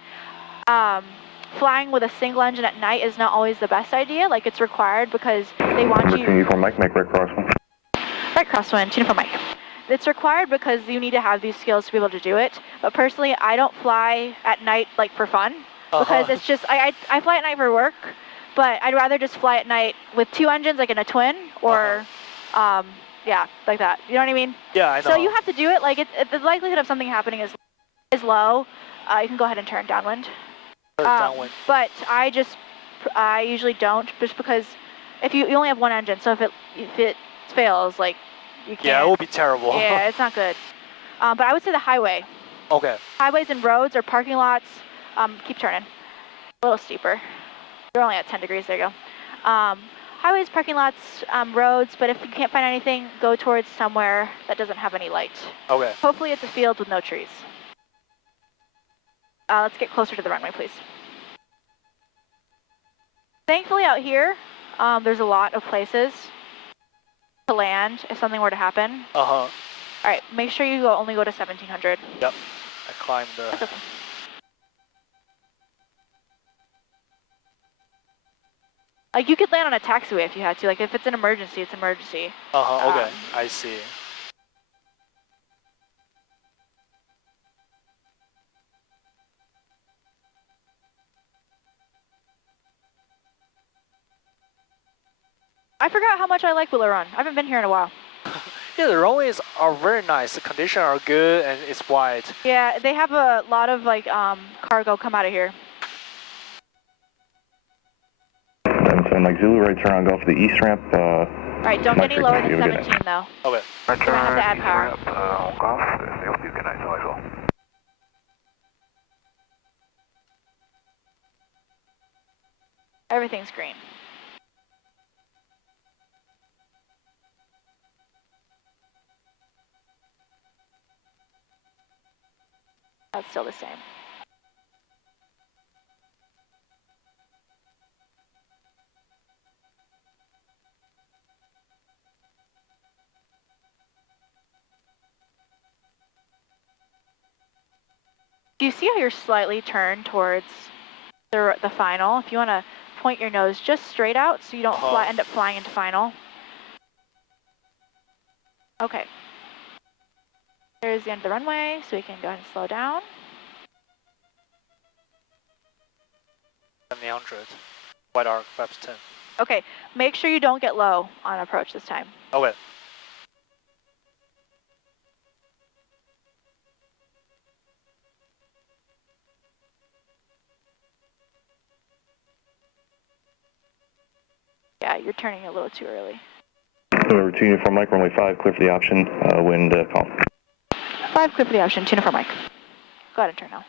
flying with a single engine at night is not always the best idea. Like it's required because they want you. Uniform Mike, make right crosswind. Right crosswind, uniform Mike. It's required because you need to have these skills to be able to do it. But personally, I don't fly at night like for fun because it's just I fly at night for work. But I'd rather just fly at night with 2 engines, like in a twin, or, yeah, like that. You know what I mean? Yeah, I know. So you have to do it. Like the likelihood of something happening is low. You can go ahead and turn downwind. Downwind. But I usually don't, just because if you only have 1 engine, so if it fails, like you can't. Yeah, it will be terrible. Yeah, it's not good. But I would say the highway. Okay. Highways and roads or parking lots. Keep turning. A little steeper. You're only at 10 degrees, there you go. Highways, parking lots, roads, but if you can't find anything, go towards somewhere that doesn't have any light. Okay. Hopefully it's a field with no trees. Let's get closer to the runway, please. Thankfully out here, there's a lot of places to land if something were to happen. All right, make sure you only go to 1700. Yep, I climbed the... That's okay. Like you could land on a taxiway if you had to. Like if it's an emergency, it's emergency. Okay, I see. I forgot how much I like Willow Run. I haven't been here in a while. Yeah, the runways are very nice. The conditions are good and it's wide. Yeah, they have a lot of like cargo come out of here. And Mike Zulu, right turn on, go for the east ramp. All right, don't get any lower than 17 though. Okay. Right turn, have to add power. Everything's green. That's still the same. Do you see how you're slightly turned towards the final? If you want to point your nose just straight out so you don't end up flying into final. Okay. There's the end of the runway, so we can go ahead and slow down. 700. White arc, flaps 10. Okay, make sure you don't get low on approach this time. Okay. Yeah, you're turning a little too early. Number 2 Uniform Mike, runway 5, clear for the option, wind calm. 5, clear for the option, 2 Uniform Mike. Go ahead and turn now.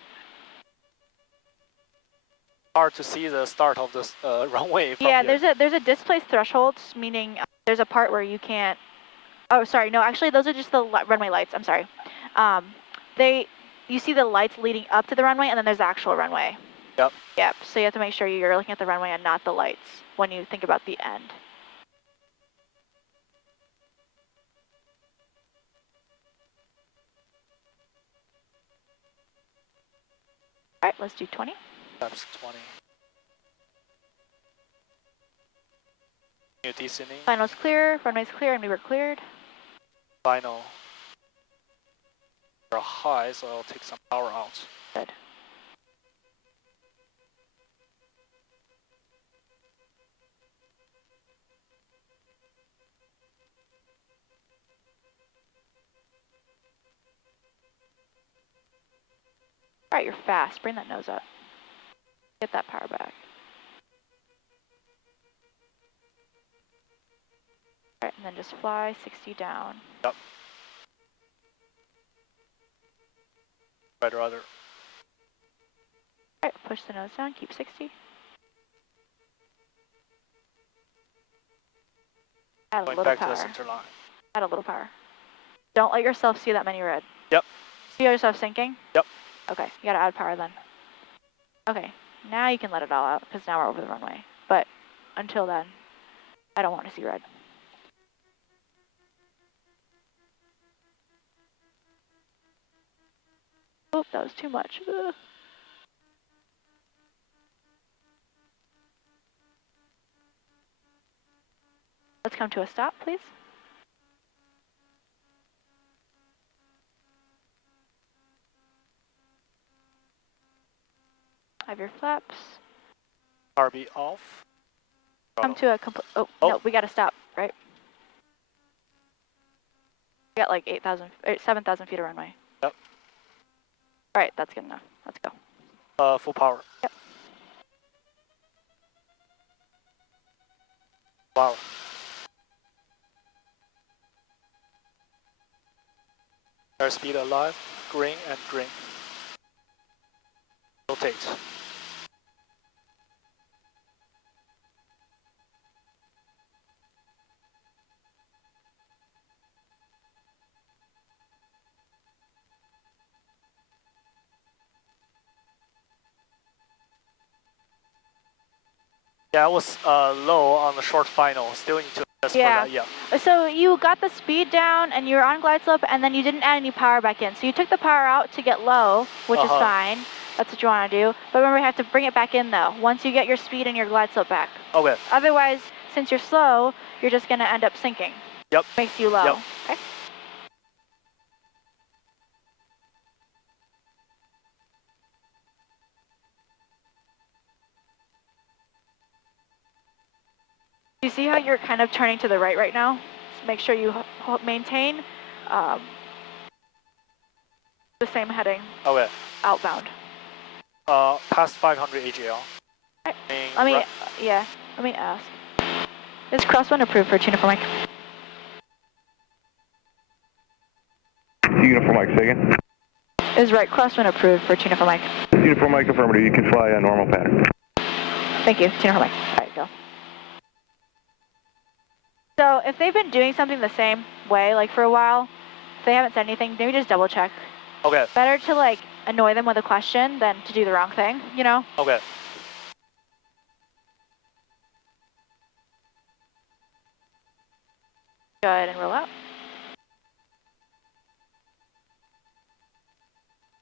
Hard to see the start of this runway from Yeah, here. there's a displaced threshold, meaning there's a part where you can't. Oh, sorry, no, actually those are just the runway lights. I'm sorry. You see the lights leading up to the runway, and then there's the actual runway. Yep. Yep. So you have to make sure you're looking at the runway and not the lights when you think about the end. All right, let's do 20. Flaps 20. New descending. Final's clear, runway's clear, and we were cleared. Final. They're high, so I'll take some power out. Good. All right, you're fast. Bring that nose up. Get that power back. All right, and then just fly 60 down. Yep. Right rudder. All right, push the nose down, keep 60. Add a Going little back to power. the center line. Add a little power. Don't let yourself see that many red. Yep. See yourself sinking? Yep. Okay, you gotta add power then. Okay, now you can let it all out, because now we're over the runway. But until then, I don't want to see red. Oh, that was too much. Ugh. Let's come to a stop, please. Have your flaps. RB off. Come to a complete. Oh, no, we gotta stop, right? We got like 7,000 feet of runway. Yep. All right, that's good enough. Let's go. Full power. Yep. Wow. Airspeed alive. Green and green. Rotate. Yeah, I was low on the short final. Still need to adjust for that. Yeah. So you got the speed down and you were on glide slope, and then you didn't add any power back in. So you took the power out to get low, which is fine. That's what you want to do. But remember, you have to bring it back in though, once you get your speed and your glide slope back. Okay. Otherwise, since you're slow, you're just going to end up sinking. Yep. Makes you low. Yep. Okay. You see how you're kind of turning to the right now? Just make sure you maintain the same heading. Okay. Outbound. Past 500 AGL. Right. Let me ask. Is crosswind approved for Uniform Mike? Uniform Mike, say again. Is right crosswind approved for Uniform Mike? Uniform Mike, affirmative. You can fly a normal pattern. Thank you, Uniform Mike. All right, go. So if they've been doing something the same way, like for a while, if they haven't said anything, maybe just double check. Okay. Better to like annoy them with a question than to do the wrong thing, you know? Okay. Go ahead and roll out.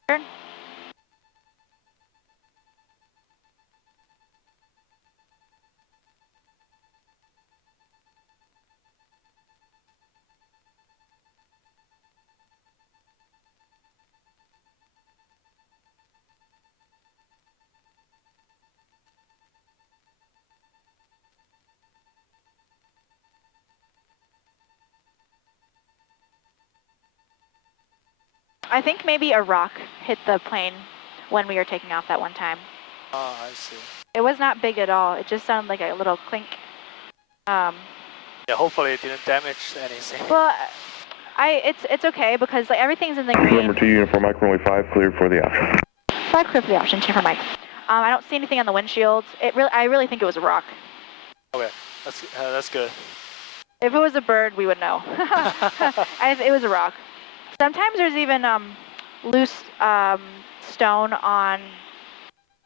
Turn. I think maybe a rock hit the plane when we were taking off that one time. Oh, I see. It was not big at all. It just sounded like a little clink. Yeah, hopefully it didn't damage anything. Well, it's okay because like everything's in the green. Number 2, Uniform Mike, runway 5, cleared for the option. 5 clear for the option, check for Mike. I don't see anything on the windshield. I really think it was a rock. Okay, that's good. If it was a bird, we would know. It was a rock. Sometimes there's even loose stone on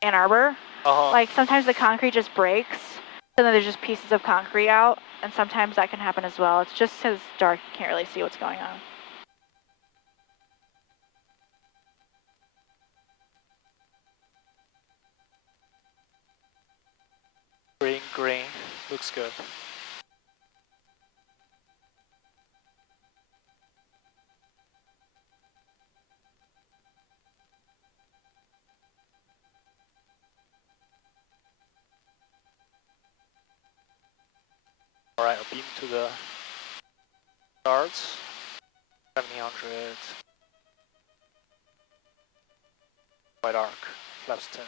Ann Arbor. Like sometimes the concrete just breaks, so then there's just pieces of concrete out, and sometimes that can happen as well. It's just because it's dark, you can't really see what's going on. Green, looks good. All right, I'll beam to the starts. 1700. White arc, flaps 10.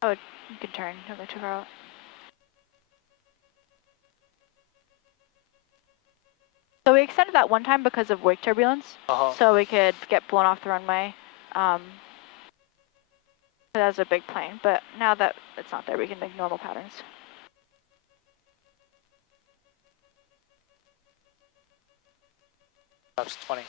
Oh, you can turn. Don't go too far out. So we extended that one time because of wake turbulence, so we could get blown off the runway. That was a big plane, but now that it's not there, we can make normal patterns. Flaps 20.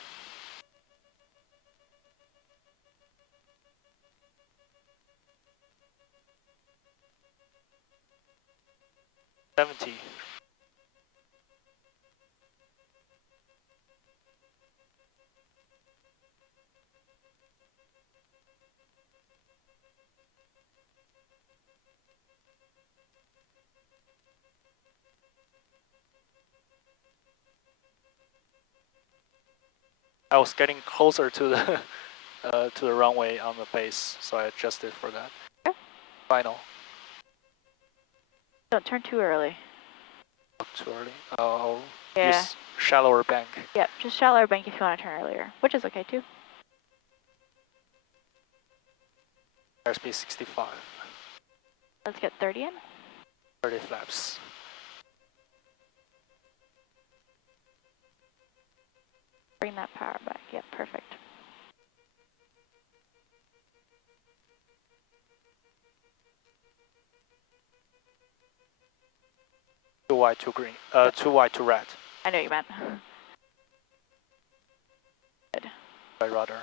I was getting closer to the runway on the base, so I adjusted for that. Okay. Final. Don't turn too early. Not too early. I'll Yeah. use shallower bank. Yep, just shallower bank if you want to turn earlier, which is okay too. Airspeed 65. Let's get 30 in. 30 flaps. Bring that power back. Yep, perfect. Too white, too green. Too white, too red. I know what you meant. Good. Right rudder.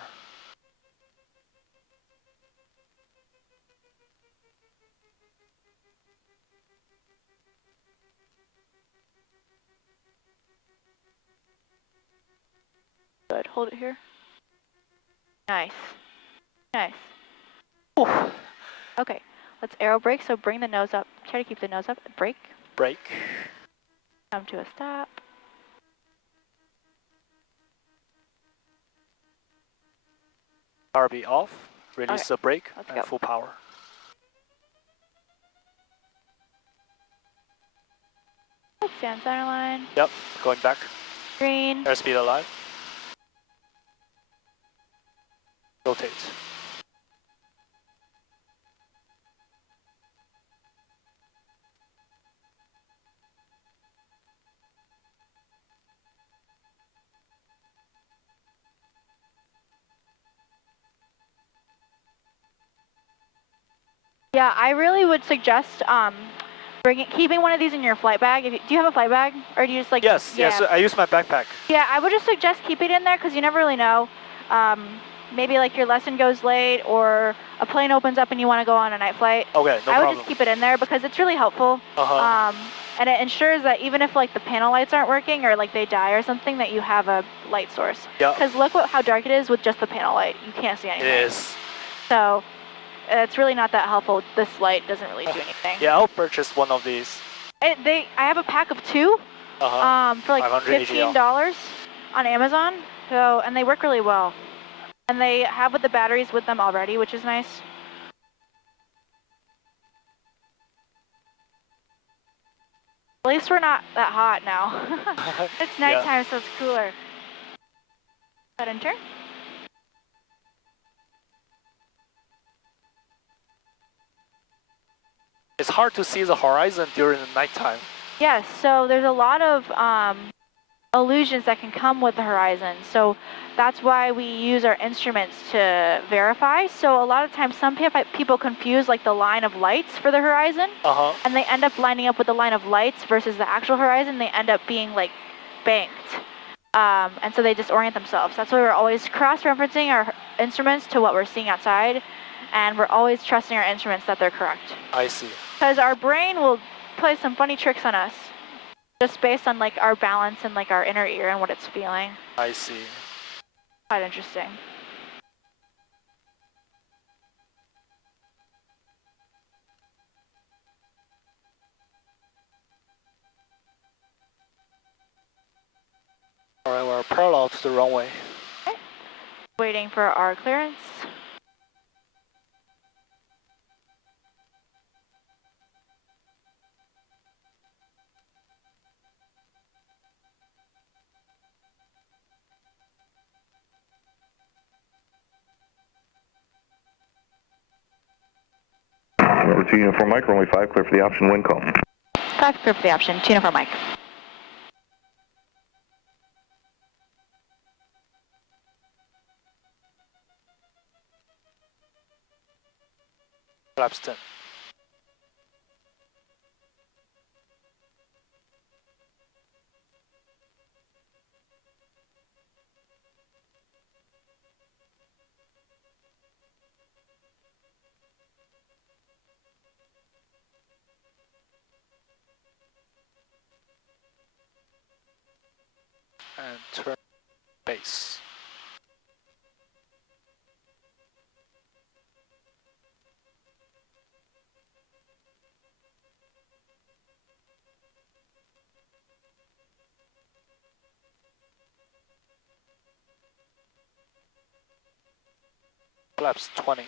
Good. Hold it here. Nice. Nice. Ooh. Okay. Let's aero brake. So bring the nose up. Try to keep the nose up. Brake. Brake. Come to a stop. RB off. Release Okay. the brake Let's and go. full power. Stand center line. Yep. Going back. Green. Airspeed alive. Rotate. Yeah, I really would suggest keeping one of these in your flight bag. Do you have a flight bag, or do you just like? Yes. Yeah. Yes. I use my backpack. Yeah, I would just suggest keep it in there because you never really know. Maybe like your lesson goes late, or a plane opens up and you want to go on a night flight. Okay. No I would problem. just keep it in there because it's really helpful. And it ensures that even if like the panel lights aren't working or like they die or something, that you have a light source. Yeah. Because look how dark it is with just the panel light. You can't see anything. It is. So it's really not that helpful. This light doesn't really do anything. Yeah, I'll purchase one of these. I have a pack of 2. for like 500 AGL. $15 on Amazon. So, and they work really well. And they have with the batteries with them already, which is nice. At least we're not that hot now. It's nighttime, so it's cooler. Head and turn. It's hard to see the horizon during the nighttime. Yes, so there's a lot of illusions that can come with the horizon. So that's why we use our instruments to verify. So a lot of times some people confuse like the line of lights for the horizon. And they end up lining up with the line of lights versus the actual horizon. They end up being like banked. And so they disorient themselves. That's why we're always cross-referencing our instruments to what we're seeing outside. And we're always trusting our instruments that they're correct. I see. Because our brain will play some funny tricks on us, just based on like our balance and like our inner ear and what it's feeling. I see. Quite interesting. All right, we're parallel to the runway. Okay. Waiting for our clearance. Number 2 Uniform Mike, runway 5, clear for the option, wind calm. 5 clear for the option, 2 for Mike. Flaps 10. And turn base. Flaps 20.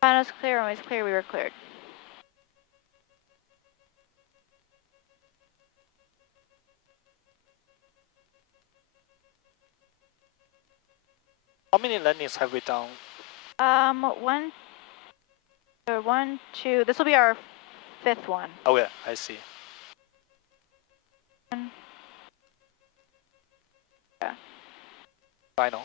Finals clear, always clear, we were cleared. How many landings have we done? One, 2, this will be our 5th one. Oh yeah, I see. Yeah. Final.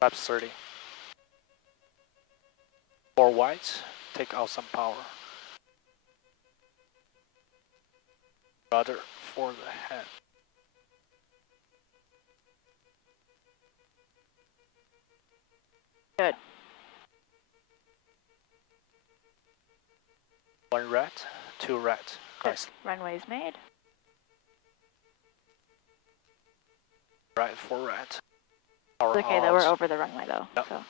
Flaps 30. 4 white, take out some power. Rudder for the head. Good. 1 red, 2 red. Nice. Runway's made. Right, 4 red. Power Okay, out. though, we're over the runway though. Yep. So.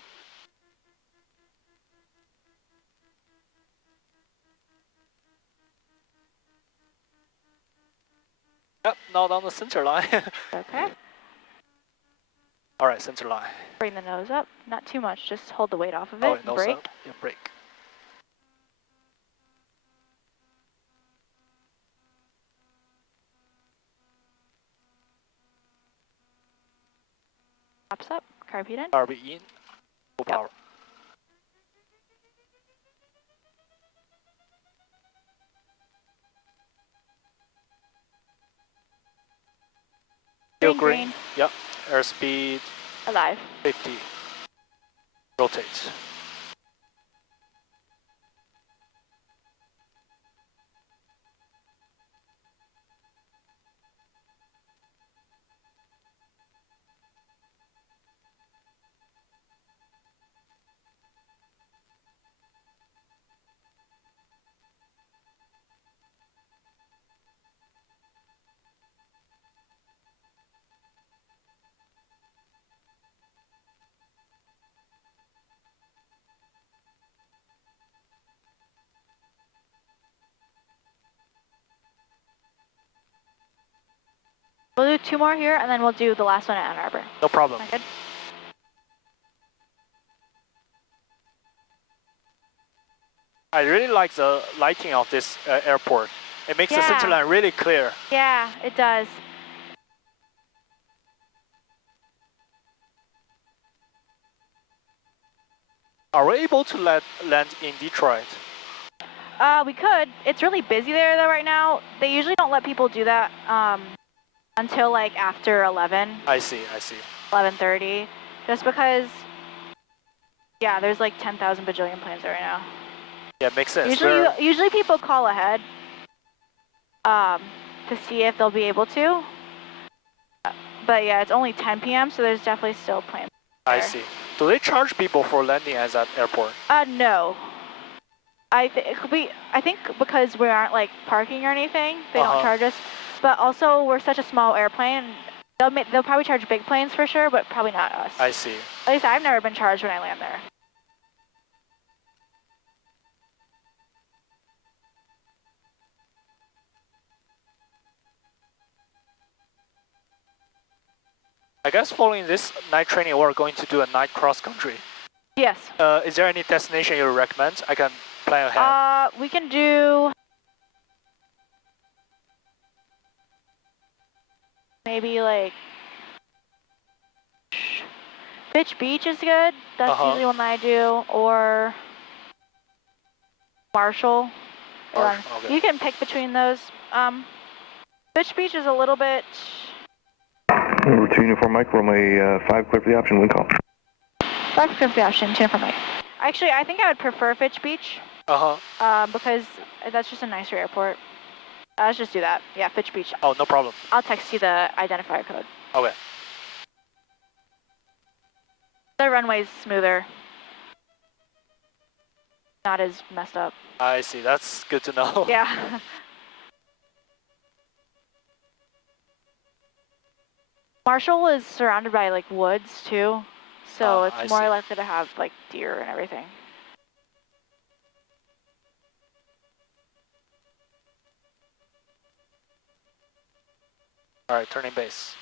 Yep, now down the center line. Okay. All right, center line. Bring the nose up, not too much, just hold the weight off of it. Oh, And nose brake. up. Yeah, brake. Pops up, carb heat in. RB in. Full power. Still green. Yep. Airspeed Alive. 50. Rotate. We'll do 2 more here, and then we'll do the last one at Ann Arbor. No problem. Sound good? I really like the lighting of this airport. It makes the center line really clear. Yeah, it does. Are we able to land in Detroit? We could. It's really busy there though right now. They usually don't let people do that until like after 11. I see, I see. 11:30, just because. Yeah, there's like 10,000 bajillion planes there right now. Yeah, makes sense. Usually people call ahead to see if they'll be able to. But yeah, it's only 10 p.m., so there's definitely still planes there. I see. Do they charge people for landing at that airport? No. I think because we aren't like parking or anything, they don't charge us. But also, we're such a small airplane. They'll probably charge big planes for sure, but probably not us. I see. At least I've never been charged when I land there. I guess following this night training, we're going to do a night cross country. Yes. Is there any destination you recommend? I can plan ahead. We can do maybe like Fitch Beach is good. That's usually one that I do, or Marshall. Okay. You can pick between those. Fitch Beach is a little bit. Number 2 Uniform Mike, runway 5, clear for the option, wind call. 5 clear for the option, 2 for Mike. Actually, I think I would prefer Fitch Beach. Because that's just a nicer airport. Let's just do that. Yeah, Fitch Beach. Oh, no problem. I'll text you the identifier code. Okay. The runway's smoother. Not as messed up. I see. That's good to know. Yeah. Marshall is surrounded by like woods too, so it's more likely to have like deer and everything. All right, turning base.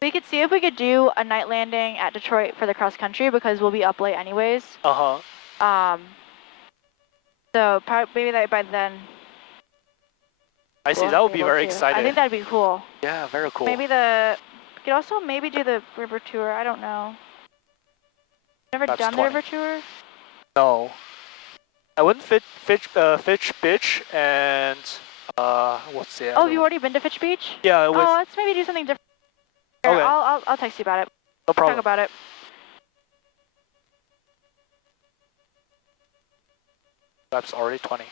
We could see if we could do a night landing at Detroit for the cross country because we'll be up late anyways. So maybe that by then. I see. That would be very exciting. I think that'd be cool. Yeah, very cool. Maybe we could also maybe do the river tour. I don't know. Never done the river tour? No. I went Fitch Beach and what's the other Oh, you already been to Fitch Beach? Yeah. Oh, let's maybe do something different. Okay. I'll text you about it. No problem. Talk about it. That's already 20.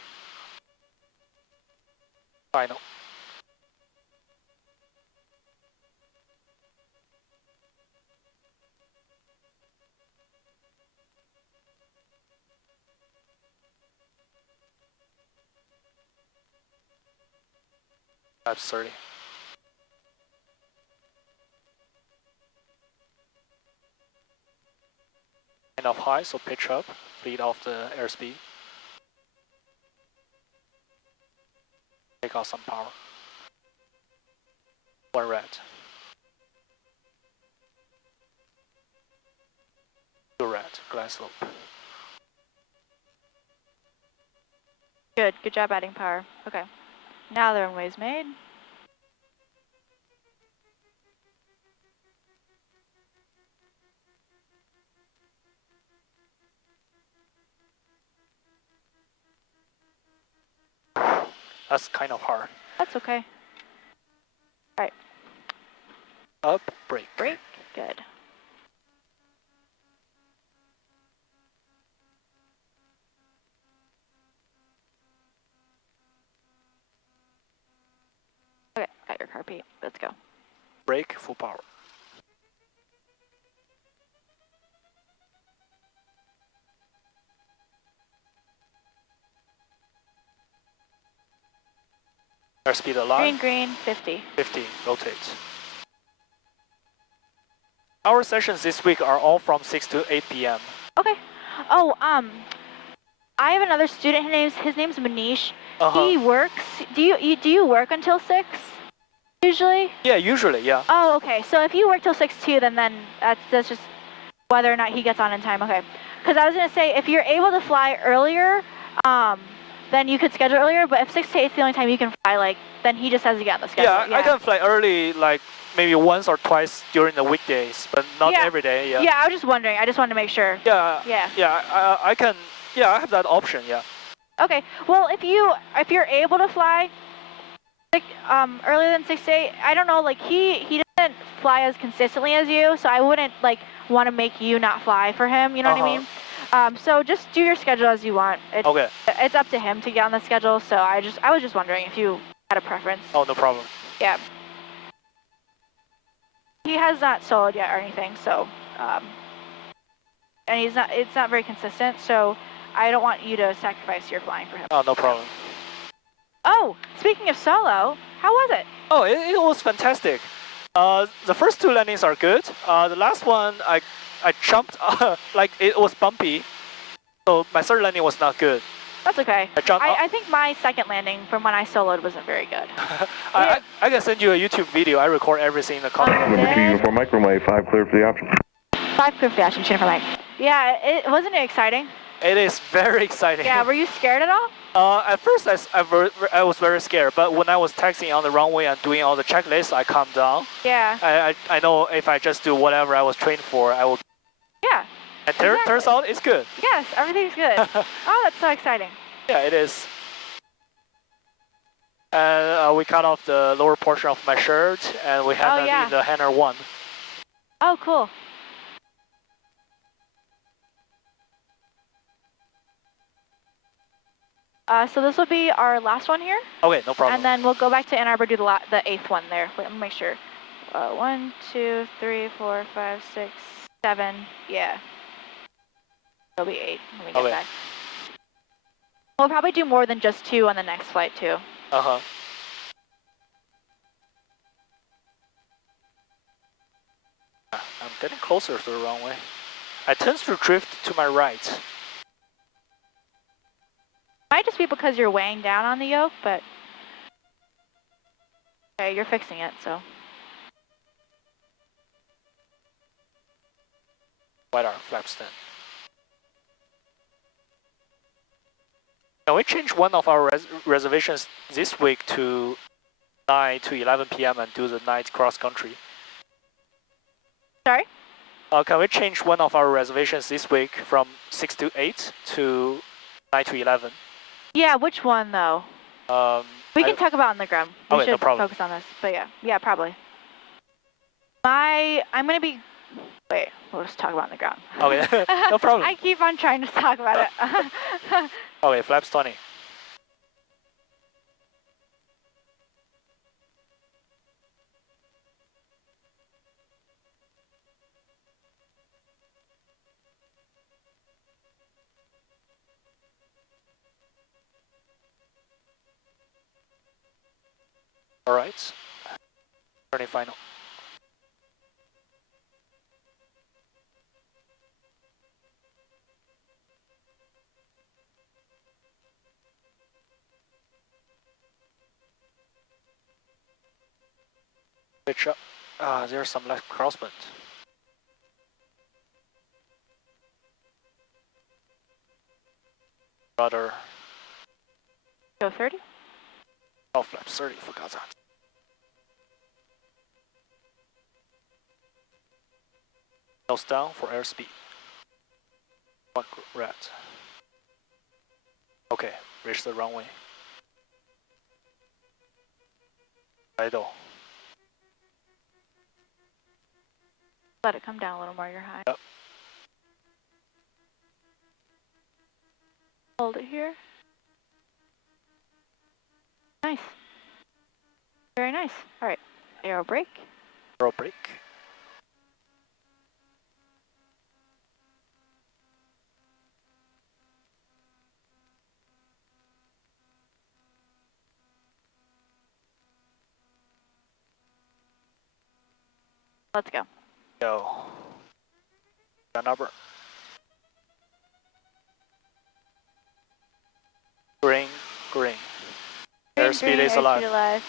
Final. That's 30. Enough high, so pitch up, lead off the airspeed. Take off some power. 1 red. 2 red, glide slope. Good job adding power. Okay. Now the runway's made. That's kind of hard. That's okay. All right. Up, brake. Brake, good. Okay, got your KARB&KYIP. Let's go. Brake, full power. Airspeed aligned. Green, 50. 50, rotate. Our sessions this week are all from 6 to 8 p.m. Okay. Oh, I have another student. His name's Manish. Uh-huh. He works. Do you work until 6? Usually. Yeah, usually, yeah. Oh, okay. So if you work till 6 too, then that's just whether or not he gets on in time. Okay. Because I was gonna say if you're able to fly earlier, then you could schedule earlier. But if 6 to 8 is the only time you can fly, like then he just has to get on the schedule. Yeah, I can fly early, like maybe once or twice during the weekdays, but not every day. Yeah. Yeah, I was just wondering. I just wanted to make sure. Yeah. Yeah. Yeah, I can. Yeah, I have that option. Yeah. Okay. Well, if you're able to fly earlier than 6 to 8, I don't know. Like he doesn't fly as consistently as you, so I wouldn't like want to make you not fly for him. You know what I mean? So just do your schedule as you want. Okay. It's up to him to get on the schedule. So I was just wondering if you had a preference. Oh, no problem. Yeah. He has not soloed yet or anything, so and it's not very consistent, so I don't want you to sacrifice your flying for him. Oh, no problem. Oh, speaking of solo, how was it? Oh, it was fantastic. The first 2 landings are good. The last one, I jumped, like it was bumpy. So my 3rd landing was not good. That's okay. I jumped I think my 2nd landing from when I soloed wasn't very good. I can send you a YouTube video. I record everything in the cockpit. Number 2 Uniform Mike, runway 5 cleared for the option. 5 clear for the option, for Mike. Yeah, wasn't it exciting? It is very exciting. Yeah, were you scared at all? At first, I was very scared, but when I was taxiing on the runway and doing all the checklists, I calmed down. Yeah. I know if I just do whatever I was trained for, I will. Yeah. And turns out it's good. Yes, everything's good. Oh, that's so exciting. Yeah, it is. And we cut off the lower portion of my shirt, and we have that in the hangar 1. Oh, cool. So this will be our last one here. Okay, no problem. And then we'll go back to Ann Arbor, do the 8th one there. Wait, let me make sure. 1, 2, 3, 4, 5, 6, 7. Yeah. It'll be 8 when we get back. We'll probably do more than just 2 on the next flight too. Uh-huh. I'm getting closer to the runway. I tend to drift to my right. Might just be because you're weighing down on the yoke, but okay, you're fixing it, so. White arm, flaps 10. Can we change one of our reservations this week to 9 to 11 p.m. and do the night cross country? Sorry? Can we change one of our reservations this week from 6 to 8 to 9 to 11? Yeah, which one though? We can talk about on the ground. We should focus on this, but yeah, probably. I'm gonna be. Wait, we'll just talk about on the ground. Okay, no problem. I keep on trying to talk about it. Okay, flaps 20. All right, turning final. Pitch up. There's some left crosswind. Rudder. Go 30? Oh, flaps 30, forgot that. Nose down for airspeed. 1 red. Okay, reach the runway. Idle. Let it come down a little more, you're high. Yep. Hold it here. Nice. Very nice. All right, aero brake. Aero brake. Let's go. Go. Ann Arbor. green. Green, Airspeed green, is airspeed alive. alive.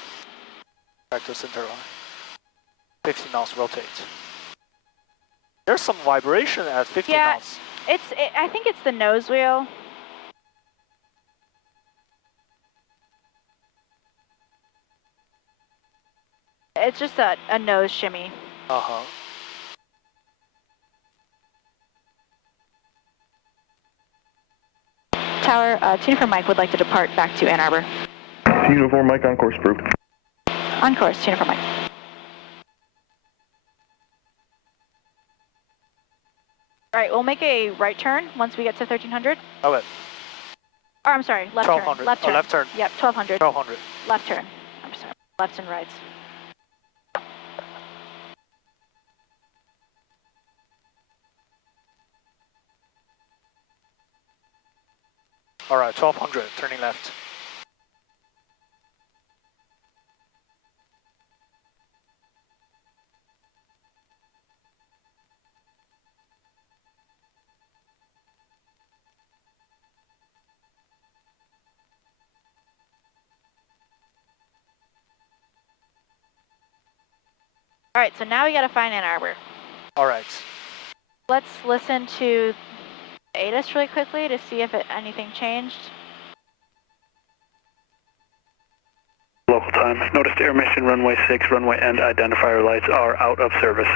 Back to center line. 50 knots, rotate. There's some vibration at 50 Yeah, knots. I think it's the nose wheel. It's just a nose shimmy. Uh-huh. Tower, Uniform Mike would like to depart back to Ann Arbor. Uniform Mike, on course approved. On course, Uniform Mike. All right, we'll make a right turn once we get to 1300. Okay. Or I'm sorry, left turn. 1200. Left turn. Oh, left turn. Yep, 1200. 1200. Left turn. I'm sorry, lefts and rights. All right, 1200, turning left. All right, so now we gotta find Ann Arbor. All right. Let's listen to ATIS really quickly to see if anything changed. Local time. Noticed air mission runway 6, runway end identifier lights are out of service.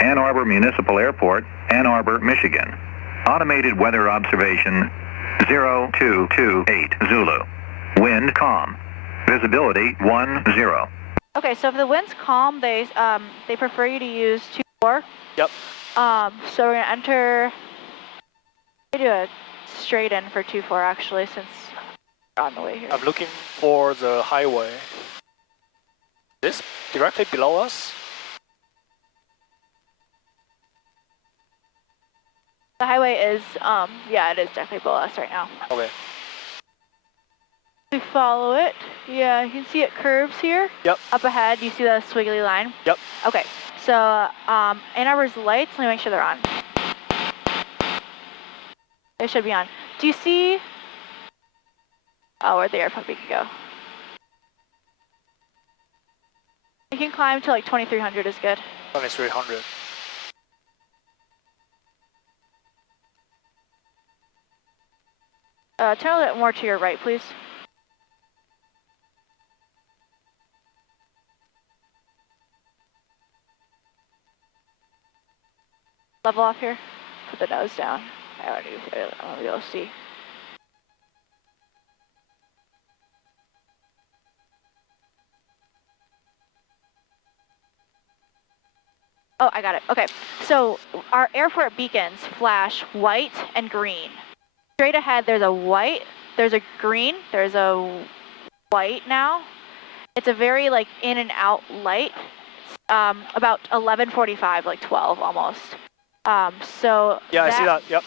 Ann Arbor Municipal Airport, Ann Arbor, Michigan. Automated weather observation 0228 Zulu. Wind calm. Visibility 10. Okay, so if the wind's calm, they prefer you to use 24. Yep. So we're gonna enter. We do a straight in for 24 actually, since we're on the way here. I'm looking for the highway. This directly below us? The highway is, yeah, it is definitely below us right now. Okay. We follow it. Yeah, you can see it curves here. Yep. Up ahead, you see the squiggly line? Yep. Okay, so Ann Arbor's lights, let me make sure they're on. They should be on. Do you see? Oh, where'd the airport beacon go? You can climb to like 2300 is good. 2300. Turn a little bit more to your right, please. Level off here. Put the nose down. I want to be able to see. Oh, I got it. Okay. So our airport beacons flash white and green. Straight ahead, there's a white, there's a green, there's a white now. It's a very like in and out light. About 11:45, like 12 almost. So Yeah, I see that. Yep.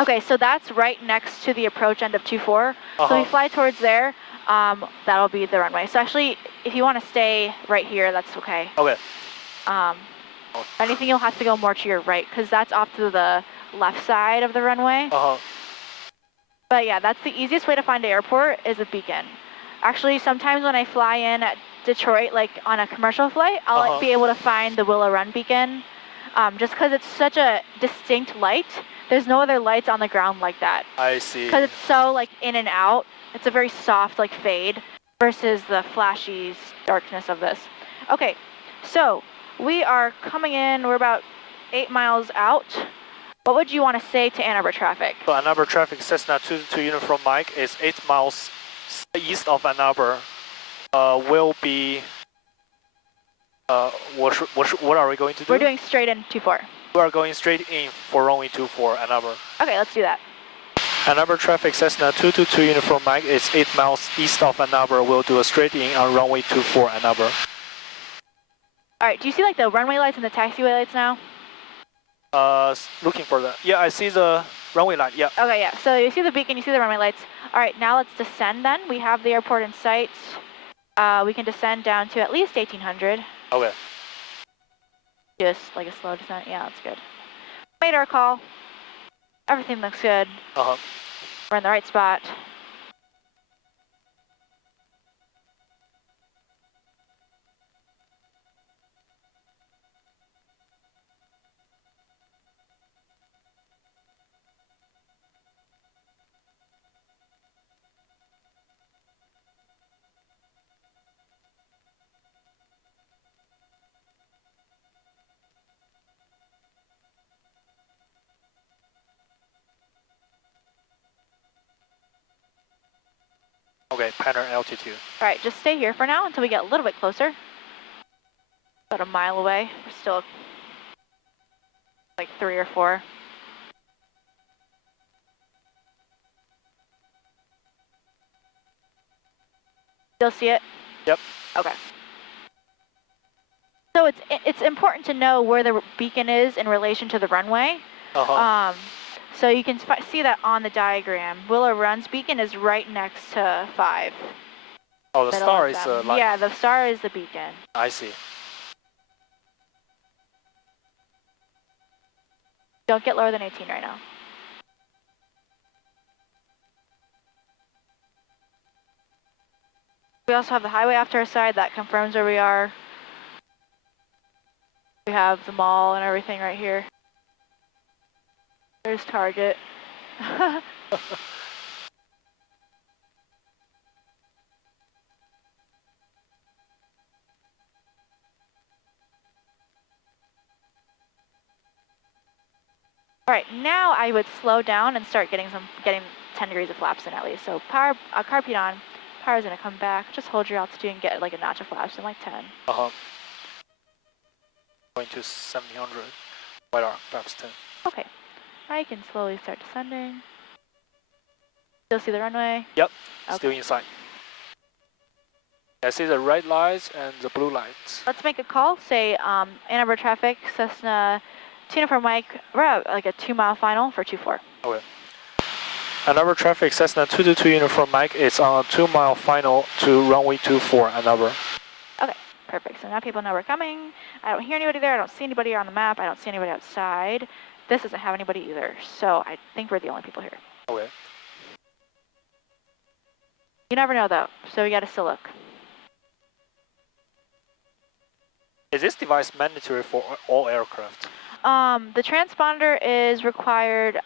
Okay, so that's right next to the approach end of 24. So we fly towards there. That'll be the runway. So actually, if you want to stay right here, that's okay. Okay. If anything, you'll have to go more to your right because that's off to the left side of the runway. But yeah, that's the easiest way to find an airport is a beacon. Actually, sometimes when I fly in at Detroit, like on a commercial flight, I'll be able to find the Willow Run beacon. Just because it's such a distinct light. There's no other lights on the ground like that. I see. Because it's so like in and out. It's a very soft like fade versus the flashy darkness of this. Okay, so we are coming in. We're about 8 miles out. What would you want to say to Ann Arbor traffic? So Ann Arbor traffic, Cessna 22 Uniform Mike is 8 miles east of Ann Arbor. Will be, what are we going to do? We're doing straight in 24. We are going straight in for runway 24 Ann Arbor. Okay, let's do that. Ann Arbor traffic, Cessna 222 Uniform Mike is 8 miles east of Ann Arbor. We'll do a straight in on runway 24 Ann Arbor. All right, do you see like the runway lights and the taxiway lights now? Looking for that. Yeah, I see the runway light, yeah. Okay, yeah, so you see the beacon, you see the runway lights. All right, now let's descend then. We have the airport in sight. We can descend down to at least 1800. Okay. Just like a slow descent, yeah, that's good. Made our call. everything looks good. Uh-huh. We're in the right spot. Okay, pattern altitude. All right, just stay here for now until we get a little bit closer. About a mile away. We're still like 3 or 4. Still see it? Yep. Okay. So it's important to know where the beacon is in relation to the runway. Uh-huh. So you can see that on the diagram. Willow Run's beacon is right next to 5. Oh, the Middle star of is them. light. Yeah, the star is the beacon. I see. Don't get lower than 18 right now. We also have the highway off to our side. That confirms where we are. We have the mall and everything right here. There's Target. All right, now I would slow down and start getting 10 degrees of flaps in at least. So carb on, power's gonna come back. Just hold your altitude and get like a notch of flaps in like 10. Uh-huh. Going to 1700. White arc, flaps 10. Okay, I can slowly start descending. Still see the runway? Yep, Okay. still inside. I see the red lights and the blue lights. Let's make a call. Say Ann Arbor traffic, Cessna, tune for Mike. We're at like a 2-mile final for 2-4. Okay. Ann Arbor traffic, Cessna 222 uniform Mike is on a 2-mile final to runway 24, Ann Arbor. Okay, perfect. So now people know we're coming. I don't hear anybody there. I don't see anybody on the map. I don't see anybody outside. This doesn't have anybody either. So I think we're the only people here. Okay. You never know though, so we gotta still look. Is this device mandatory for all aircraft? The transponder is required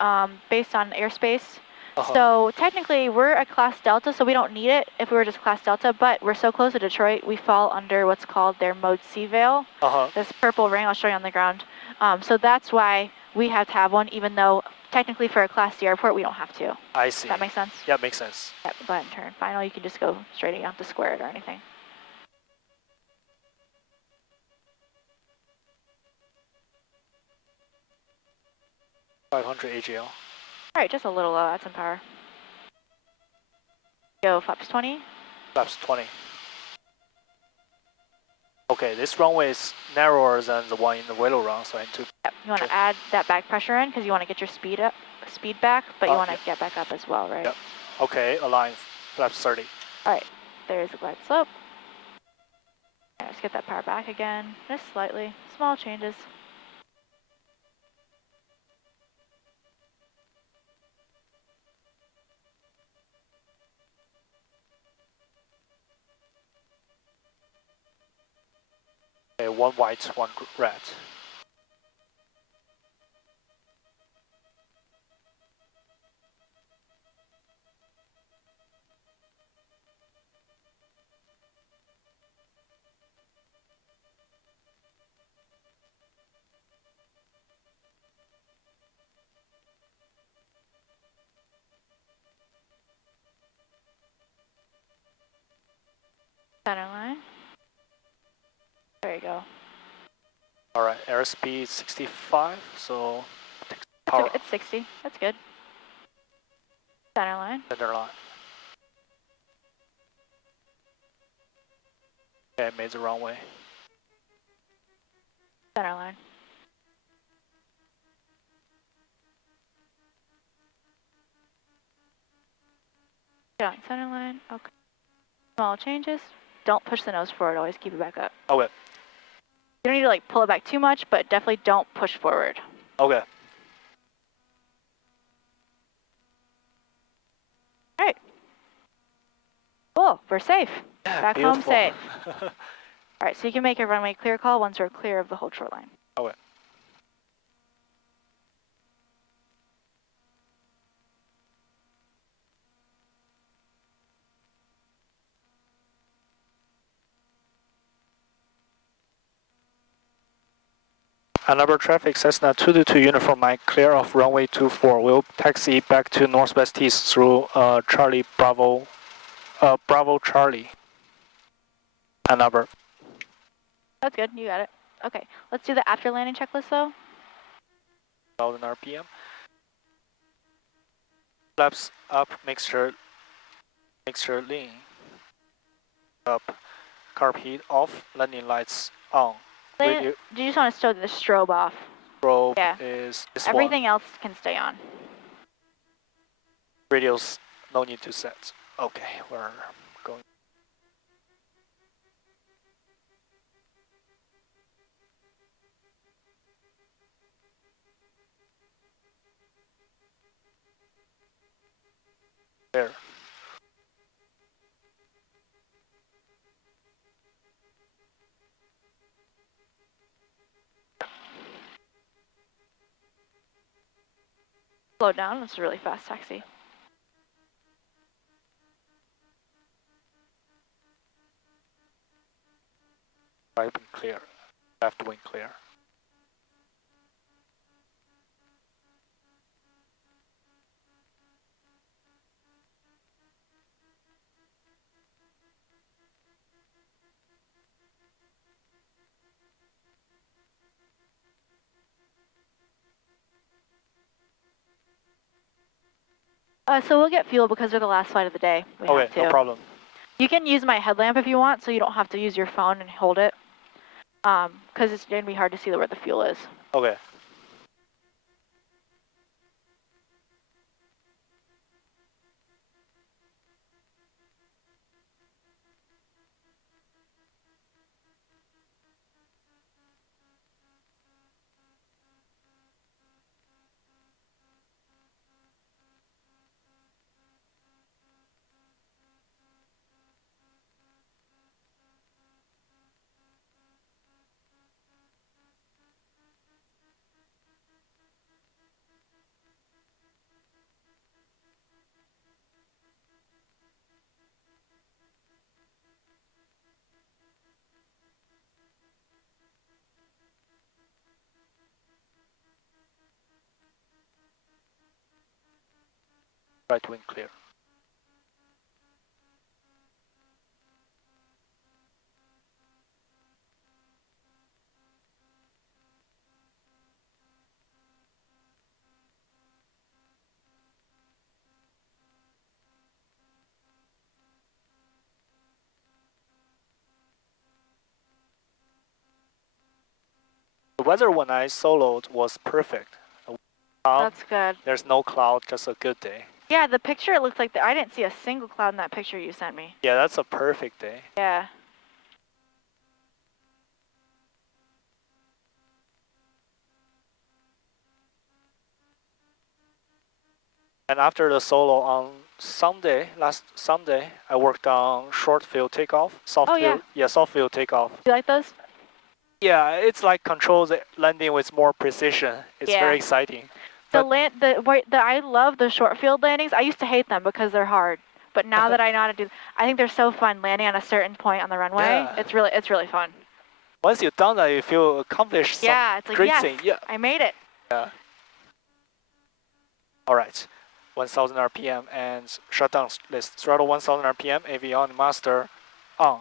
based on airspace. Uh-huh. So technically we're a class Delta, so we don't need it if we were just class Delta, but we're so close to Detroit, we fall under what's called their mode C veil. Uh-huh. This purple ring, I'll show you on the ground. So that's why we have to have one, even though technically for a class C airport, we don't have to. I see. Does that make sense? Yeah, makes sense. Yep, go ahead and turn. Final, you can just go straight, you don't have to square it or anything. .500 AGL. All right, just a little low, add some power. Go flaps 20. Flaps 20. Okay, this runway is narrower than the one in the Willow Run, so I need to... Yep, you want to add that back pressure in because you want to get your speed back, but you want to yep. get back up as well, right? Yep. Okay, align flaps 30. All right, there's a glide slope. Right, let's get that power back again, just slightly, small changes. Okay, one white, one red. Center line. There you go. All right, airspeed 65, so power It's 60, that's good. Center line. center line. Okay, made the runway. Center line. Get on center line, okay. Small changes. Don't push the nose forward, always keep it back up. Okay. You don't need to like pull it back too much, but definitely don't push forward. Okay. Cool, we're safe. Yeah, Back beautiful. home safe. All right, so you can make a runway clear call once we're clear of the whole shoreline. Okay. Another traffic Cessna 222 Uniform Mike, clear of runway 24. We'll taxi back to Northwest East through Charlie Bravo, Bravo Charlie. Another. That's good, you got it. Okay, let's do the after landing checklist though. 1000 RPM. Flaps up, mixture lean. Up, carb heat off, landing lights on. Radio Do you just want to show the strobe off? strobe Yeah. is this Everything one. else can stay on. Radios, no need to set. Okay, we're going. There. Slow down, it's a really fast taxi. Right wing clear. Left wing clear. So we'll get fuel because we're the last flight of the day. We have to. No problem. You can use my headlamp if you want, so you don't have to use your phone and hold it. Because it's going to be hard to see where the fuel is. Okay. Right wing clear. The weather when I soloed was perfect. That's good. There's no cloud, just a good day. Yeah, the picture, it looks like I didn't see a single cloud in that picture you sent me. Yeah, that's a perfect day. Yeah. And after the solo on Sunday, last Sunday, I worked on short field takeoff, soft field. Yeah, soft field takeoff. You like those? Yeah, it's like control the landing with more precision. It's very exciting. I love the short field landings. I used to hate them because they're hard. But now that I know how to do, I think they're so fun landing on a certain point on the runway. Yeah. It's really fun. Once you've done that, you feel accomplished some it's like, great yes, thing. Yeah. I made it. Yeah. All right, 1000 RPM and shutdown list. Throttle 1000 RPM, AV on, master on.